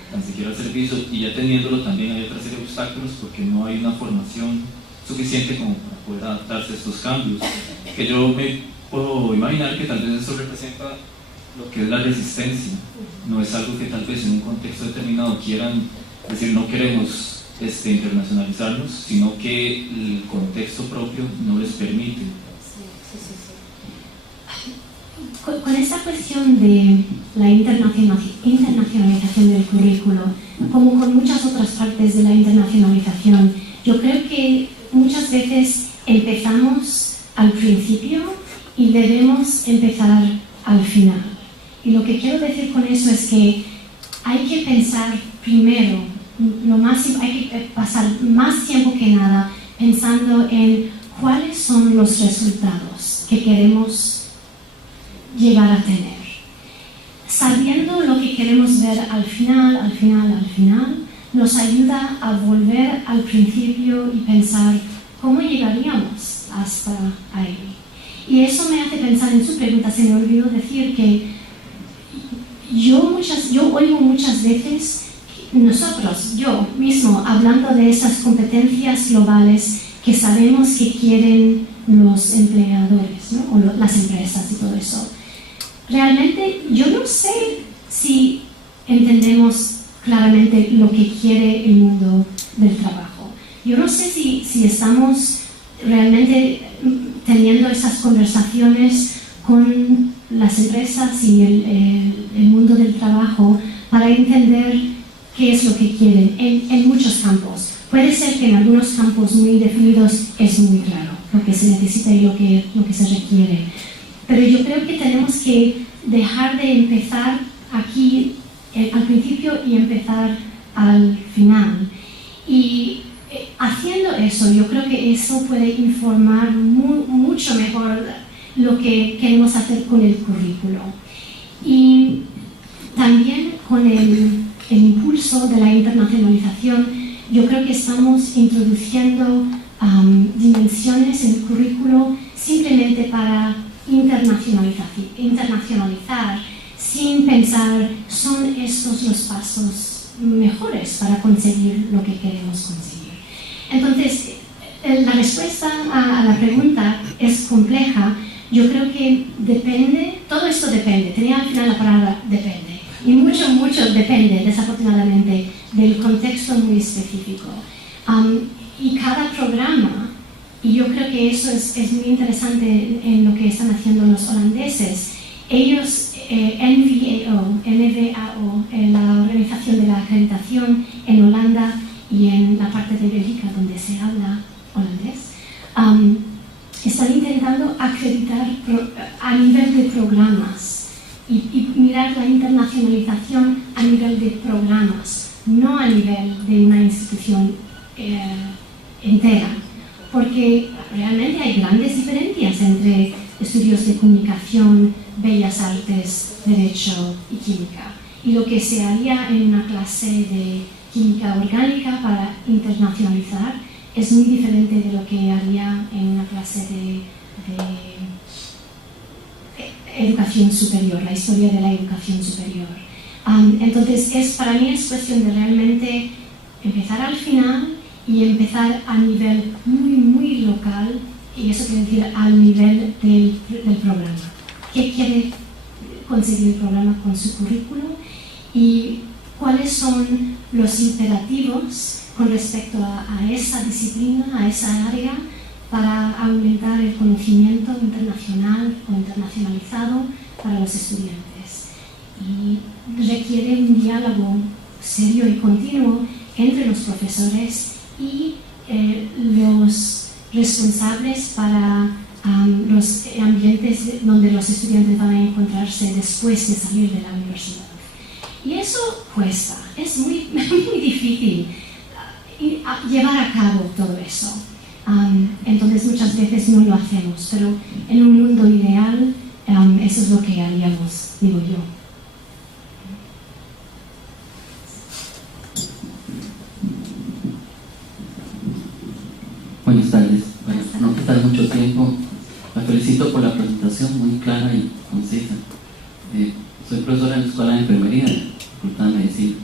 tan siquiera al servicio, y ya teniéndolo también hay otra serie de obstáculos porque no hay una formación suficiente como para poder adaptarse a estos cambios? Que yo me puedo imaginar que tal vez eso representa lo que es la resistencia. No es algo que tal vez en un contexto determinado quieran decir no queremos internacionalizarnos, sino que el contexto propio no les permite. Con esta cuestión de la internacionalización del currículo, como con muchas otras partes de la internacionalización, yo creo que muchas veces empezamos al principio y debemos empezar al final. Y lo que quiero decir con eso es que hay que pensar primero, hay que pasar más tiempo que nada pensando en cuáles son los resultados que queremos llegar a tener. Sabiendo lo que queremos ver al final, nos ayuda a volver al principio y pensar cómo llegaríamos hasta ahí. Y eso me hace pensar en su pregunta. Se me olvidó decir que yo oigo muchas veces yo mismo, hablando de esas competencias globales que sabemos que quieren los empleadores, ¿no? O las empresas y todo eso. Realmente yo no sé si entendemos claramente lo que quiere el mundo del trabajo. Yo no sé si estamos realmente teniendo esas conversaciones con las empresas y el mundo del trabajo para entender qué es lo que quieren en muchos campos. Puede ser que en algunos campos muy definidos es muy claro lo que se necesita y lo que se requiere. Pero yo creo que tenemos que dejar de empezar aquí al principio y empezar al final. Y haciendo eso, yo creo que eso puede informar mucho mucho mejor lo que queremos hacer con el currículo. Y también con el impulso de la internacionalización, yo creo que estamos introduciendo dimensiones en el currículo simplemente para internacionalizar, sin pensar, ¿son estos los pasos mejores para conseguir lo que queremos conseguir? Entonces, la respuesta a la pregunta es compleja. Yo creo que depende, todo esto depende, tenía al final la palabra depende, y mucho depende, desafortunadamente, del contexto muy específico. Y cada programa, y yo creo que eso es muy interesante en lo que están haciendo los holandeses, ellos, NVAO, la organización de la acreditación en Holanda y en la parte de Bélgica donde se habla holandés, están intentando acreditar a nivel de programas y mirar la internacionalización a nivel de programas, no a nivel de una institución entera, porque realmente hay grandes diferencias entre estudios de comunicación, bellas artes, derecho y química. Y lo que se haría en una clase de química orgánica para internacionalizar es muy diferente de lo que haría en una clase de educación superior, la historia de la educación superior. Entonces, para mí es cuestión de realmente empezar al final y empezar a nivel muy local, y eso quiere decir al nivel del programa. ¿Qué quiere conseguir el programa con su currículum? Y cuáles son los imperativos con respecto a esa disciplina, a esa área, para aumentar el conocimiento internacional o internacionalizado para los estudiantes. Y requiere un diálogo serio y continuo entre los profesores y los responsables para los ambientes donde los estudiantes van a encontrarse después de salir de la universidad. Y eso cuesta, es muy difícil llevar a cabo todo eso. Entonces muchas veces no lo hacemos, pero en un mundo ideal eso es lo que haríamos, digo yo. Buenas tardes. Bueno, no quitar mucho tiempo. La felicito por la presentación muy clara y concisa. Soy profesora en la Escuela de Enfermería de la Facultad de Medicina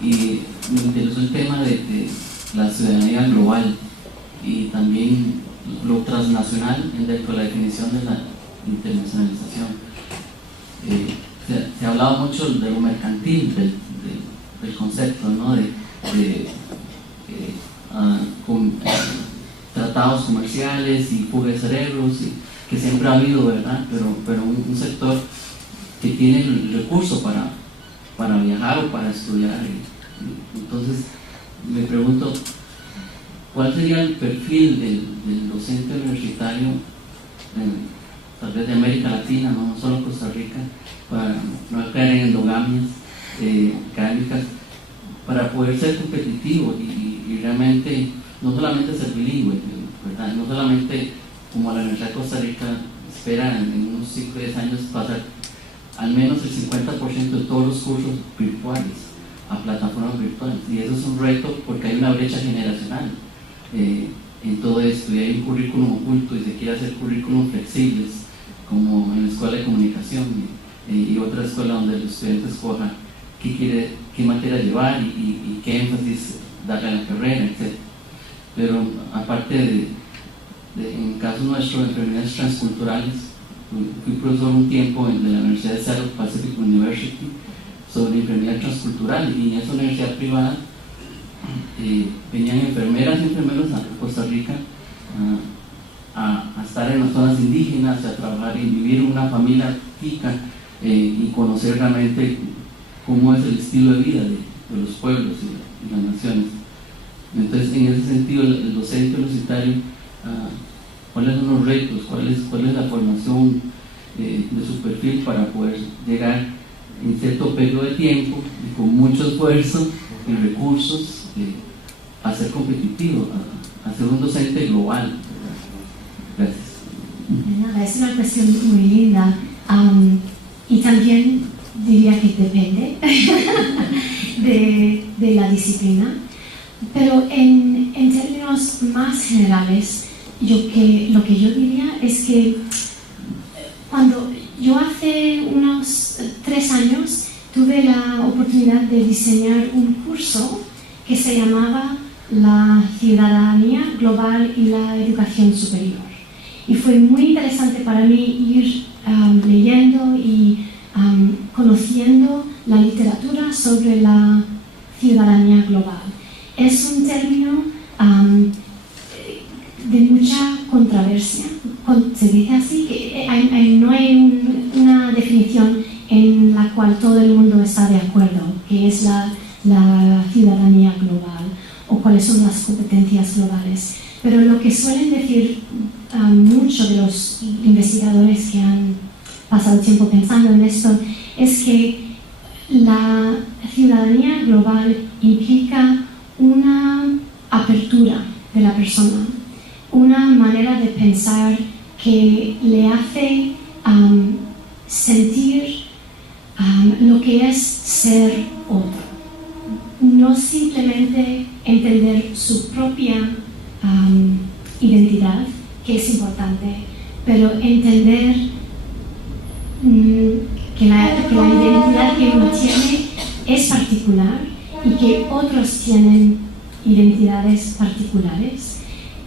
y me interesó el tema de la ciudadanía global y también lo transnacional dentro de la definición de la internacionalización. Se ha hablado mucho de lo mercantil del concepto, ¿no? Con tratados comerciales y fuga de cerebros, que siempre ha habido, ¿verdad? Pero un sector que tiene el recurso para viajar o para estudiar. Entonces me pregunto, ¿cuál sería el perfil del docente universitario, tal vez de América Latina, no solo Costa Rica, para no caer en endogamias académicas, para poder ser competitivo y realmente no solamente ser bilingüe, ¿verdad? No solamente como la Universidad de Costa Rica espera en unos 5 o 10 años pasar al menos el 50% de todos los cursos virtuales a plataformas virtuales, y eso es un reto porque hay una brecha generacional en todo esto, y hay un currículum oculto y se quiere hacer currículum flexibles como en la Escuela de Comunicación y otra escuela donde el estudiante escoja qué materia llevar y qué énfasis darle a la carrera, etc. Pero aparte en el caso nuestro de enfermedades transculturales, fui profesor un tiempo de la Universidad de South Pacific University sobre enfermedad transcultural, y en esa universidad privada venían enfermeras y enfermeros a Costa Rica a estar en las zonas indígenas, a trabajar y vivir en una familia tica y conocer realmente cómo es el estilo de vida de los pueblos y las naciones. Entonces, en ese sentido, el docente universitario, ¿cuáles son los retos? ¿Cuál es la formación de su perfil para poder llegar en cierto periodo de tiempo y con mucho esfuerzo y recursos a ser competitivo, a ser un docente global? Gracias. nada, es una cuestión muy linda. Y también diría que depende de la disciplina. Pero en términos más generales, lo que yo diría es que cuando yo hace unos 3 años tuve la oportunidad de diseñar un curso que se llamaba La ciudadanía global y la educación superior. Y fue muy interesante para mí ir leyendo y conociendo la literatura sobre la ciudadanía global. Es un término de mucha controversia, se dice así, que no hay una definición en la cual todo el mundo está de acuerdo, que es la ciudadanía global o cuáles son las competencias globales. Pero lo que suelen decir muchos de los investigadores que han pasado tiempo pensando en esto es que la ciudadanía global implica una apertura de la persona, una manera de pensar que le hace sentir lo que es ser otro. No simplemente entender su propia identidad, que es importante, pero entender que la identidad que uno tiene es particular y que otros tienen identidades particulares.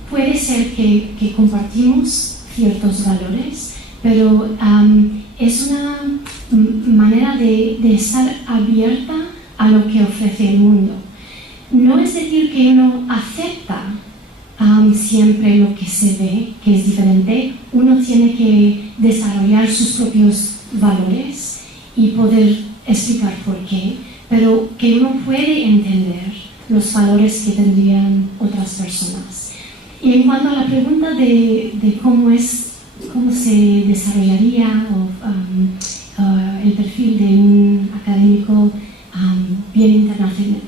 Puede ser que compartimos ciertos valores, pero es una manera de estar abierta a lo que ofrece el mundo. No es decir que uno acepta siempre lo que se ve, que es diferente. Uno tiene que desarrollar sus propios valores y poder explicar por qué, pero que uno puede entender los valores que tendrían otras personas. Y en cuanto a la pregunta de cómo se desarrollaría el perfil de un académico bien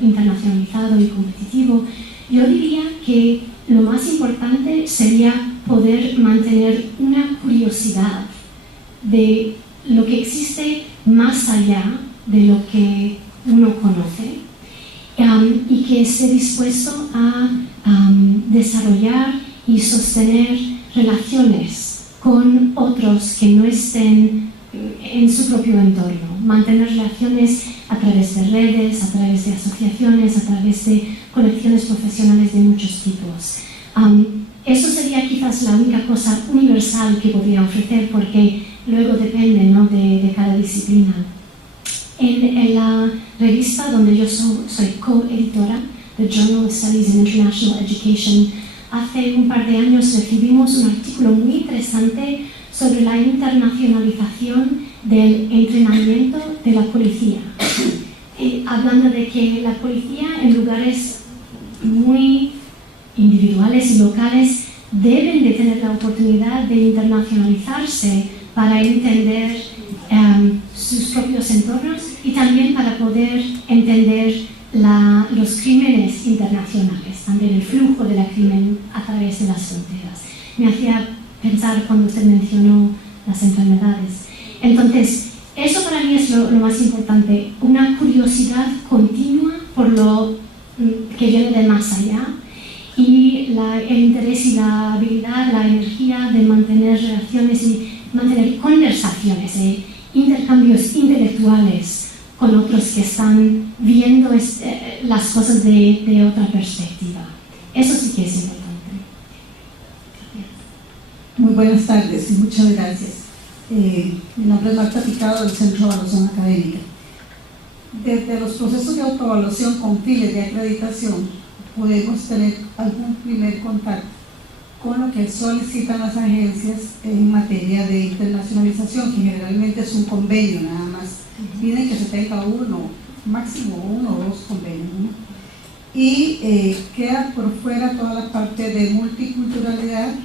internacionalizado y competitivo, yo diría que lo más importante sería poder mantener una curiosidad de lo que existe más allá de lo que uno conoce, y que esté dispuesto a desarrollar y sostener relaciones con otros que no estén en su propio entorno, mantener relaciones a través de redes, a través de asociaciones, a través de conexiones profesionales de muchos tipos. Eso sería quizás la única cosa universal que podría ofrecer, porque luego depende, ¿no?, de cada disciplina. En la revista donde yo soy coeditora, The Journal of Studies in International Education, hace un par de años recibimos un artículo muy interesante sobre la internacionalización del entrenamiento de la policía, hablando de que la policía en lugares muy individuales y locales deben de tener la oportunidad de internacionalizarse para entender sus propios entornos y también para poder entender los crímenes internacionales, también el flujo de la crimen a través de las fronteras. Me hacía pensar cuando usted mencionó las enfermedades. Entonces, eso para mí es lo más importante, una curiosidad continua por lo que viene de más allá, y el interés y la habilidad, la energía de mantener relaciones y mantener conversaciones, intercambios intelectuales con otros que están viendo las cosas de otra perspectiva. Eso sí que es importante. Gracias. Muy buenas tardes y muchas gracias. Mi nombre es Marta Picado, del Centro de Evaluación Académica. Desde los procesos de autoevaluación con fines de acreditación, podemos tener algún primer contacto con lo que solicitan las agencias en materia de internacionalización, que generalmente es un convenio nada más. Piden que se tenga máximo uno o dos convenios, ¿no? Y queda por fuera toda la parte de multiculturalidad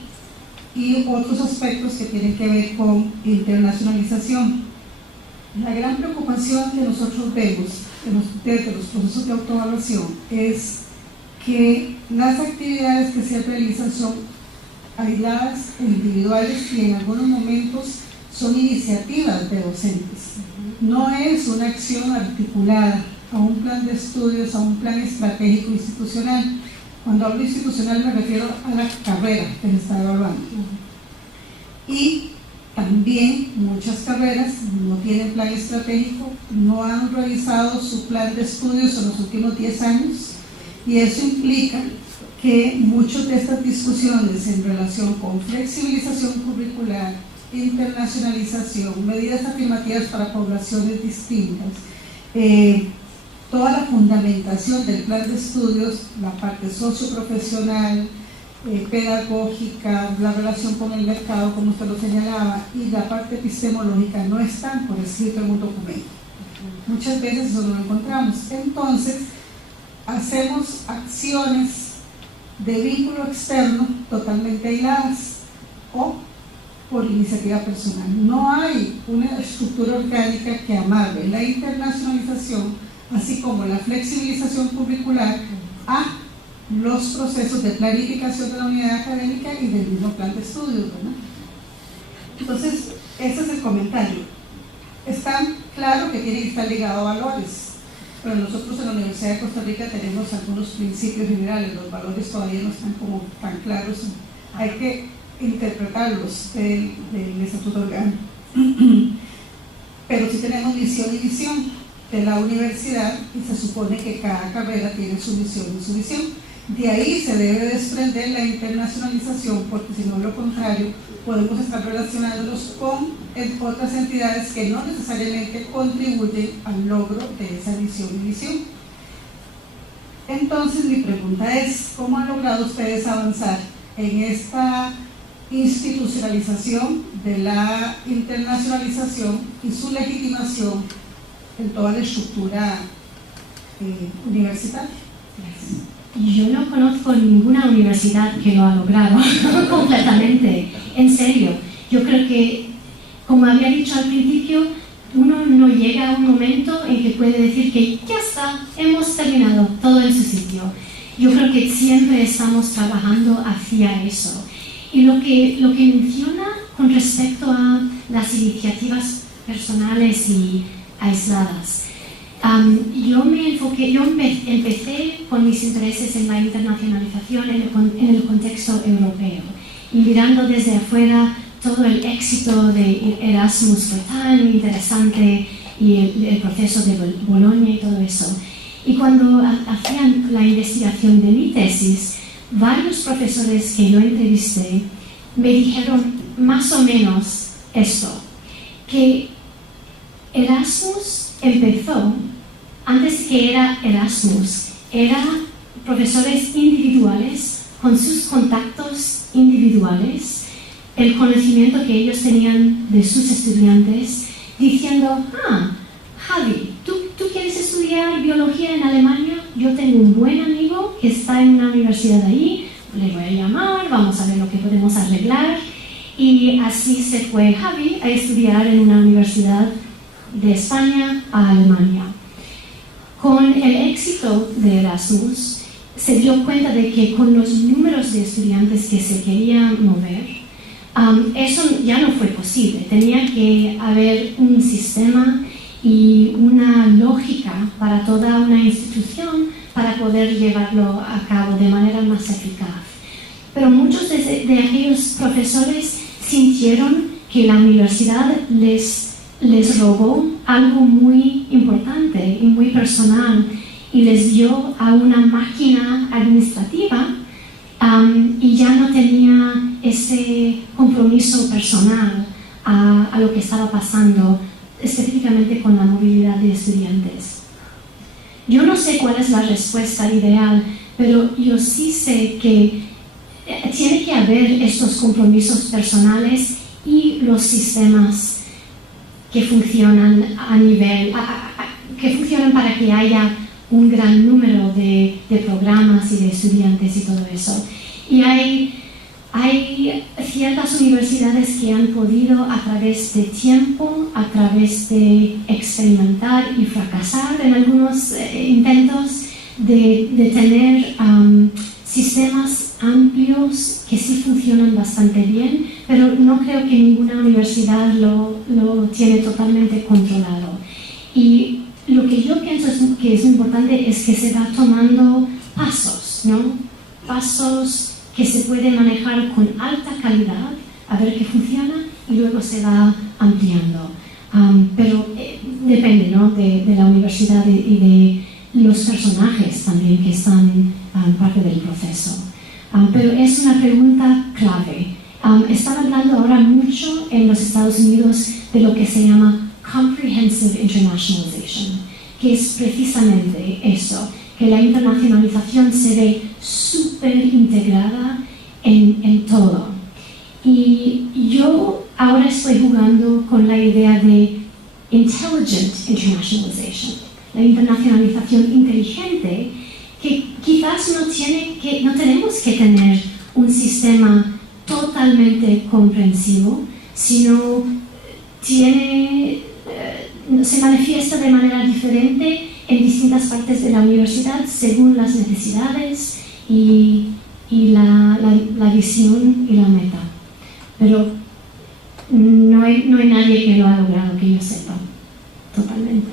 y otros aspectos que tienen que ver con internacionalización. La gran preocupación que nosotros vemos desde los procesos de autoevaluación es que las actividades que se realizan son aisladas e individuales y en algunos momentos son iniciativas de docentes. No es una acción articulada a un plan de estudios, a un plan estratégico institucional. Cuando hablo institucional me refiero a la carrera que se está evaluando. Y también muchas carreras no tienen plan estratégico, no han revisado su plan de estudios en los últimos 10 años, y eso implica que muchas de estas discusiones en relación con flexibilización curricular, internacionalización, medidas afirmativas para poblaciones distintas, toda la fundamentación del plan de estudios, la parte socioprofesional, pedagógica, la relación con el mercado, como usted lo señalaba, y la parte epistemológica no están por escrito en un documento. Muchas veces eso no lo encontramos. Entonces, hacemos acciones de vínculo externo totalmente aisladas o por iniciativa personal. No hay una estructura orgánica que amarre la internacionalización, así como la flexibilización curricular, a los procesos de planificación de la unidad académica y del mismo plan de estudios, ¿verdad? Entonces, ese es el comentario. Está claro que tiene que estar ligado a valores, pero nosotros en la Universidad de Costa Rica tenemos algunos principios generales. Los valores todavía no están como tan claros, hay que interpretarlos del estatuto orgánico. Pero sí tenemos misión y visión de la universidad, y se supone que cada carrera tiene su misión y su visión. De ahí se debe desprender la internacionalización, porque si no, lo contrario, podemos estar relacionándonos con otras entidades que no necesariamente contribuyen al logro de esa misión y visión. Entonces, mi pregunta es, ¿cómo han logrado ustedes avanzar en esta institucionalización de la internacionalización y su legitimación en toda la estructura universitaria? Gracias. Yo no conozco ninguna universidad que lo ha logrado completamente, en serio. Yo creo que, como había dicho al principio, uno no llega a un momento en que puede decir que ya está, hemos terminado, todo en su sitio. Yo creo que siempre estamos trabajando hacia eso. Y lo que menciona con respecto a las iniciativas personales y aisladas, yo empecé con mis intereses en la internacionalización en el contexto europeo, y mirando desde afuera todo el éxito de Erasmus fue tan interesante, y el proceso de Bolonia y todo eso. Y cuando hacían la investigación de mi tesis, varios profesores que yo entrevisté me dijeron más o menos esto, que Erasmus empezó, antes que era Erasmus, eran profesores individuales con sus contactos individuales, el conocimiento que ellos tenían de sus estudiantes, diciendo, Javi, ¿tú quieres estudiar biología en Alemania? Yo tengo un buen amigo que está en una universidad ahí, le voy a llamar, vamos a ver lo que podemos arreglar. Y así se fue Javi a estudiar en una universidad de España a Alemania. Con el éxito de Erasmus, se dio cuenta de que con los números de estudiantes que se querían mover, eso ya no fue posible. Tenía que haber un sistema y una lógica para toda una institución para poder llevarlo a cabo de manera más eficaz. Pero muchos de aquellos profesores sintieron que la universidad les robó algo muy importante y muy personal, y les dio a una máquina administrativa, y ya no tenía ese compromiso personal a lo que estaba pasando, específicamente con la movilidad de estudiantes. Yo no sé cuál es la respuesta ideal, pero yo sí sé que tiene que haber estos compromisos personales y los sistemas que funcionan que funcionan para que haya un gran número de programas y de estudiantes y todo eso. Y hay ciertas universidades que han podido, a través de tiempo, a través de experimentar y fracasar en algunos intentos, de tener sistemas amplios que sí funcionan bastante bien, pero no creo que ninguna universidad lo tiene totalmente controlado. Y lo que yo pienso que es importante es que se va tomando pasos, ¿no? Pasos que se pueden manejar con alta calidad, a ver qué funciona, y luego se va ampliando. Pero depende, ¿no? de la universidad y de los personajes también que están parte del proceso. Pero es una pregunta clave. Están hablando ahora mucho en los Estados Unidos de lo que se llama Comprehensive Internationalization, que es precisamente eso, que la internacionalización se ve súper integrada en todo. Y yo ahora estoy jugando con la idea de Intelligent Internationalization, la internacionalización inteligente, que quizás no tenemos que tener un sistema totalmente comprensivo, sino se manifiesta de manera diferente en distintas partes de la universidad según las necesidades y la visión y la meta. Pero no hay nadie que lo ha logrado, que yo sepa, totalmente.